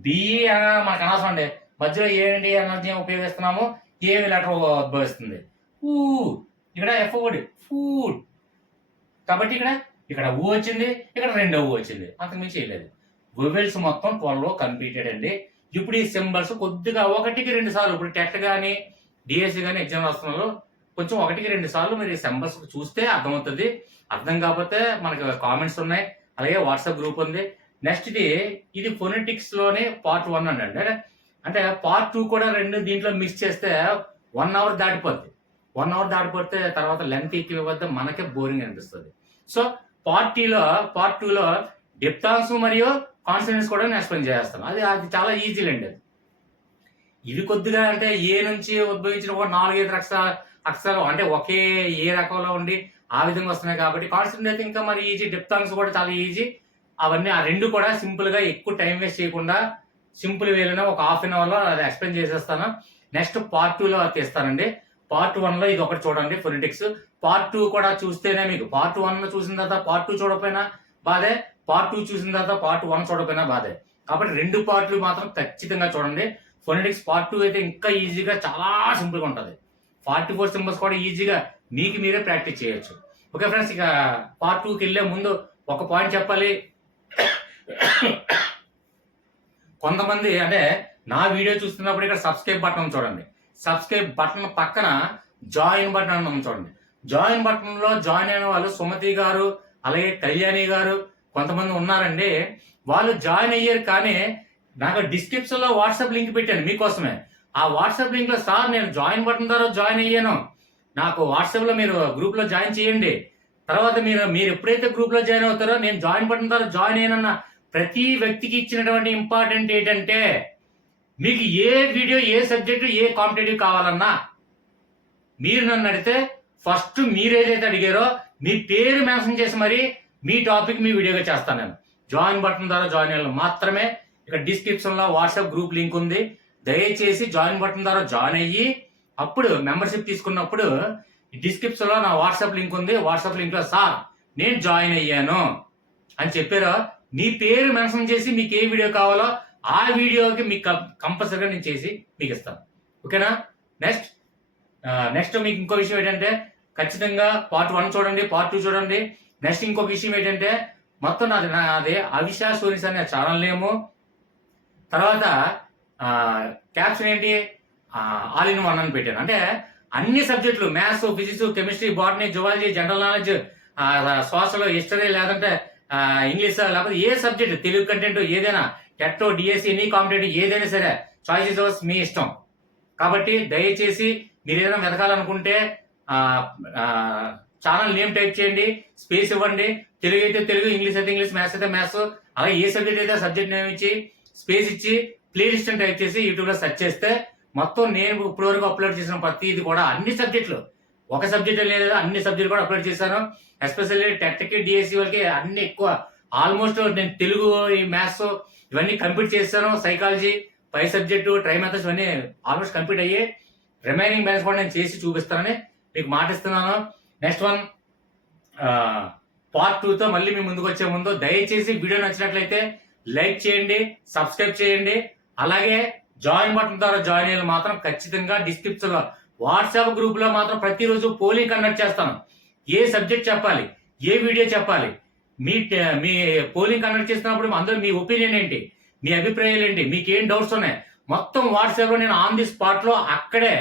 బి మనకు అనవసరం అండి. మధ్యలో ఏంటి ఎనర్జీ ఉపయోగిస్తున్నాము, ఏ లెటర్ ఉద్భవిస్తుంది ఇక్కడ FOUD ఫుడ్. కాబట్టి ఇక్కడ ఊ వచ్చింది, ఇక్కడ 2వ ఊ వచ్చింది, అంతకుమించి చేయలేదు. వొవెల్స్ మొత్తం 12 కంప్లీటెడ్ అండి. ఇప్పుడు ఈ సింబల్స్ కొద్దిగా 1కి 2 సార్లు, ఇప్పుడు టెట్ కానీ డిఎస్సి కానీ ఎగ్జామ్ రాస్తున్నారు, కొంచెం 1కి 2 సార్లు మీరు ఈ సింబల్స్ చూస్తే అర్థమవుతుంది. అర్థం కాకపోతే మనకి కామెంట్స్ ఉన్నాయి, అలాగే వాట్సాప్ గ్రూప్ ఉంది. నెక్స్ట్ ఇది ఫొనెటిక్స్ లోనే పార్ట్ 1 అండి. అంటే పార్ట్ 2 కూడా 2 దీంట్లో మిక్స్ చేస్తే 1 అవర్ దాటిపోద్ది. 1 అవర్ దాటిపోతే తర్వాత లెంత్ ఎక్కువ వద్ద మనకే బోరింగ్ అనిపిస్తుంది. సో పార్ట్ 2లో డిప్తాంశ్ మరియు కాన్సనెంట్స్ కూడా నేను ఎక్స్ప్లెయిన్ చేస్తాను. అది చాలా ఈజీ అండి. ఇవి కొద్దిగా అంటే ఏ నుంచి ఉద్భవించిన కూడా 4-5 అక్షరాలు అంటే ఒకే ఏ రకంలో ఉండి ఆ విధంగా వస్తున్నాయి కాబట్టి కాన్సనెంట్ అయితే ఇంకా మరి ఈజీ. డిప్తాంశ్ కూడా చాలా ఈజీ. అవన్నీ ఆ రెండు కూడా సింపుల్ గా ఎక్కువ టైం వేస్ట్ చేయకుండా సింపుల్ వేలోనే ఒక హాఫ్ అన్ అవర్ లో అది ఎక్స్ప్లెయిన్ చేసేస్తాను. నెక్స్ట్ పార్ట్ 2లో తీస్తానండి. పార్ట్ 1లో ఇది ఒకటి చూడండి ఫొనెటిక్స్. పార్ట్ 2 కూడా చూస్తేనే మీకు పార్ట్ 1 చూసిన తర్వాత పార్ట్ 2 చూడకపోయినా బాధే, పార్ట్ 2 చూసిన తర్వాత పార్ట్ 1 చూడకపోయినా బాధే. కాబట్టి 2 పార్ట్లు మాత్రం ఖచ్చితంగా చూడండి. ఫొనెటిక్స్ పార్ట్ 2 అయితే ఇంకా ఈజీగా చాలా సింపుల్ గా ఉంటుంది. 44 సింబల్స్ కూడా ఈజీగా మీకు మీరే ప్రాక్టీస్ చేయొచ్చు. ఓకే ఫ్రెండ్స్, ఇక పార్ట్ 2కి వెళ్ళే ముందు ఒక పాయింట్ చెప్పాలి. కొంతమంది అంటే నా వీడియో చూస్తున్నప్పుడు ఇక్కడ సబ్స్క్రైబ్ బటన్ చూడండి. సబ్స్క్రైబ్ బటన్ పక్కన జాయిన్ బటన్ ఉంది చూడండి. జాయిన్ బటన్ లో జాయిన్ అయిన వాళ్ళు సుమతి గారు, అలాగే కళ్యాణి గారు కొంతమంది ఉన్నారండి. వాళ్ళు జాయిన్ అయ్యారు, కానీ నాకు డిస్క్రిప్షన్ లో వాట్సాప్ లింక్ పెట్టాను మీకోసమే. ఆ వాట్సాప్ లింక్ లో సార్ నేను జాయిన్ బటన్ ద్వారా జాయిన్ అయ్యాను, నాకు వాట్సాప్ లో మీరు గ్రూప్ లో జాయిన్ చేయండి. తర్వాత మీరు ఎప్పుడైతే గ్రూప్ లో జాయిన్ అవుతారో నేను జాయిన్ బటన్ ద్వారా జాయిన్ అయిన ప్రతి వ్యక్తికి ఇచ్చినటువంటి ఇంపార్టెంట్ ఏంటంటే, మీకు ఏ వీడియో, ఏ సబ్జెక్టు, ఏ కాంపిటేటివ్ కావాలన్నా మీరు నన్ను అడిగితే ఫస్ట్ మీరు ఏదైతే అడిగారో మీ పేరు మెన్షన్ చేసి మరి మీ టాపిక్ మీ వీడియోగా చేస్తాను నేను. జాయిన్ బటన్ ద్వారా జాయిన్ అయ్యాను మాత్రమే. ఇక్కడ డిస్క్రిప్షన్ లో వాట్సాప్ గ్రూప్ లింక్ ఉంది. దయచేసి జాయిన్ బటన్ ద్వారా జాయిన్ అయ్యి అప్పుడు మెంబర్షిప్ తీసుకున్నప్పుడు డిస్క్రిప్షన్ లో నా వాట్సాప్ లింక్ ఉంది. వాట్సాప్ లింక్ లో సార్ నేను జాయిన్ అయ్యాను అని చెప్పారో మీ పేరు మెన్షన్ చేసి మీకు ఏ వీడియో కావాలో ఆ వీడియోకి మీకు కంపల్సరీగా నేను చేసి మీకు ఇస్తాను. ఓకేనా? నెక్స్ట్ మీకు ఇంకో విషయం ఏంటంటే, ఖచ్చితంగా పార్ట్ 1 చూడండి, పార్ట్ 2 చూడండి. నెక్స్ట్ ఇంకొక విషయం ఏంటంటే, మొత్తం నాది అవిశా స్టోరీస్ అనే ఛానల్ నేము. తర్వాత క్యాప్షన్ ఏంటి, ఆల్ ఇన్ వన్ అని పెట్టాను. అంటే అన్ని సబ్జెక్టులు maths, physics, chemistry, botany, zoology, general knowledge, social, history, లేదంటే ఇంగ్లీష్, లేకపోతే ఏ సబ్జెక్ట్, తెలుగు కంటెంట్ ఏదైనా, టెట్, డిఎస్సి, ఎనీ కాంపిటేటివ్ ఏదైనా సరే చాయిస్ ఇస్ మీ ఇష్టం. కాబట్టి దయచేసి మీరు ఏదైనా వెతకాలనుకుంటే ఛానల్ నేమ్ టైప్ చేయండి, స్పేస్ ఇవ్వండి. తెలుగు అయితే తెలుగు, ఇంగ్లీష్ అయితే ఇంగ్లీష్, మ్యాథ్స్ అయితే మ్యాథ్స్, అలాగే ఏ సబ్జెక్ట్ అయితే సబ్జెక్ట్ నేమ్ ఇచ్చి స్పేస్ ఇచ్చి ప్లేలిస్ట్ అని టైప్ చేసి యూట్యూబ్ లో సెర్చ్ చేస్తే మొత్తం నేను ఇప్పటి వరకు అప్లోడ్ చేసిన ప్రతిది కూడా అన్ని సబ్జెక్టులు, ఒక సబ్జెక్ట్ లేదా అన్ని సబ్జెక్టులు కూడా అప్లోడ్ చేశాను. ఎస్పెషల్లీ టెట్కి, డిఎస్సి వాళ్ళకి అన్ని ఎక్కువ ఆల్మోస్ట్ నేను తెలుగు, ఈ మ్యాథ్స్ ఇవన్నీ కంప్లీట్ చేశాను. సైకాలజీ, పై సబ్జెక్టు, ట్రై మెథడ్స్ ఇవన్నీ ఆల్మోస్ట్ కంప్లీట్ అయ్యి రిమైనింగ్ బ్యాలెన్స్ కూడా నేను చేసి చూపిస్తానని మీకు మాటిస్తున్నాను. నెక్స్ట్ వన్ పార్ట్ 2తో మళ్ళీ మీ ముందుకు వచ్చే ముందు దయచేసి వీడియో నచ్చినట్లయితే లైక్ చేయండి, సబ్స్క్రైబ్ చేయండి. అలాగే జాయిన్ బటన్ ద్వారా జాయిన్ అయ్యేది మాత్రం ఖచ్చితంగా డిస్క్రిప్షన్ లో వాట్సాప్ గ్రూప్ లో మాత్రం ప్రతిరోజు పోలింగ్ కండక్ట్ చేస్తాను. ఏ సబ్జెక్ట్ చెప్పాలి, ఏ వీడియో చెప్పాలి, మీ పోలింగ్ కండక్ట్ చేస్తున్నప్పుడు అందరూ మీ ఒపీనియన్ ఏంటి, మీ అభిప్రాయాలు ఏంటి, మీకు ఏం డౌట్స్ ఉన్నాయి మొత్తం వాట్సాప్ లో నేను ఆన్ ది స్పాట్ లో అక్కడే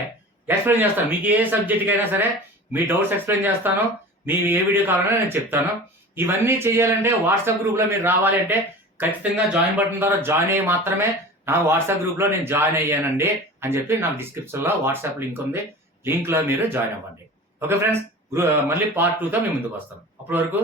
ఎక్స్ప్లెయిన్ చేస్తాను. మీకు ఏ సబ్జెక్ట్ అయినా సరే మీ డౌట్స్ ఎక్స్ప్లెయిన్ చేస్తాను, మీ ఏ వీడియో కావాలన్నా నేను చెప్తాను. ఇవన్నీ చేయాలంటే వాట్సాప్ గ్రూప్ లో మీరు రావాలి అంటే ఖచ్చితంగా జాయిన్ బటన్ ద్వారా జాయిన్ అయ్యి మాత్రమే నా వాట్సాప్ గ్రూప్ లో నేను జాయిన్ అయ్యానండి అని చెప్పి నాకు డిస్క్రిప్షన్ లో వాట్సాప్ లింక్ ఉంది, లింక్ లో మీరు జాయిన్ అవ్వండి. ఓకే ఫ్రెండ్స్, మళ్ళీ పార్ట్ 2తో మీ ముందుకు వస్తాను. అప్పటి వరకు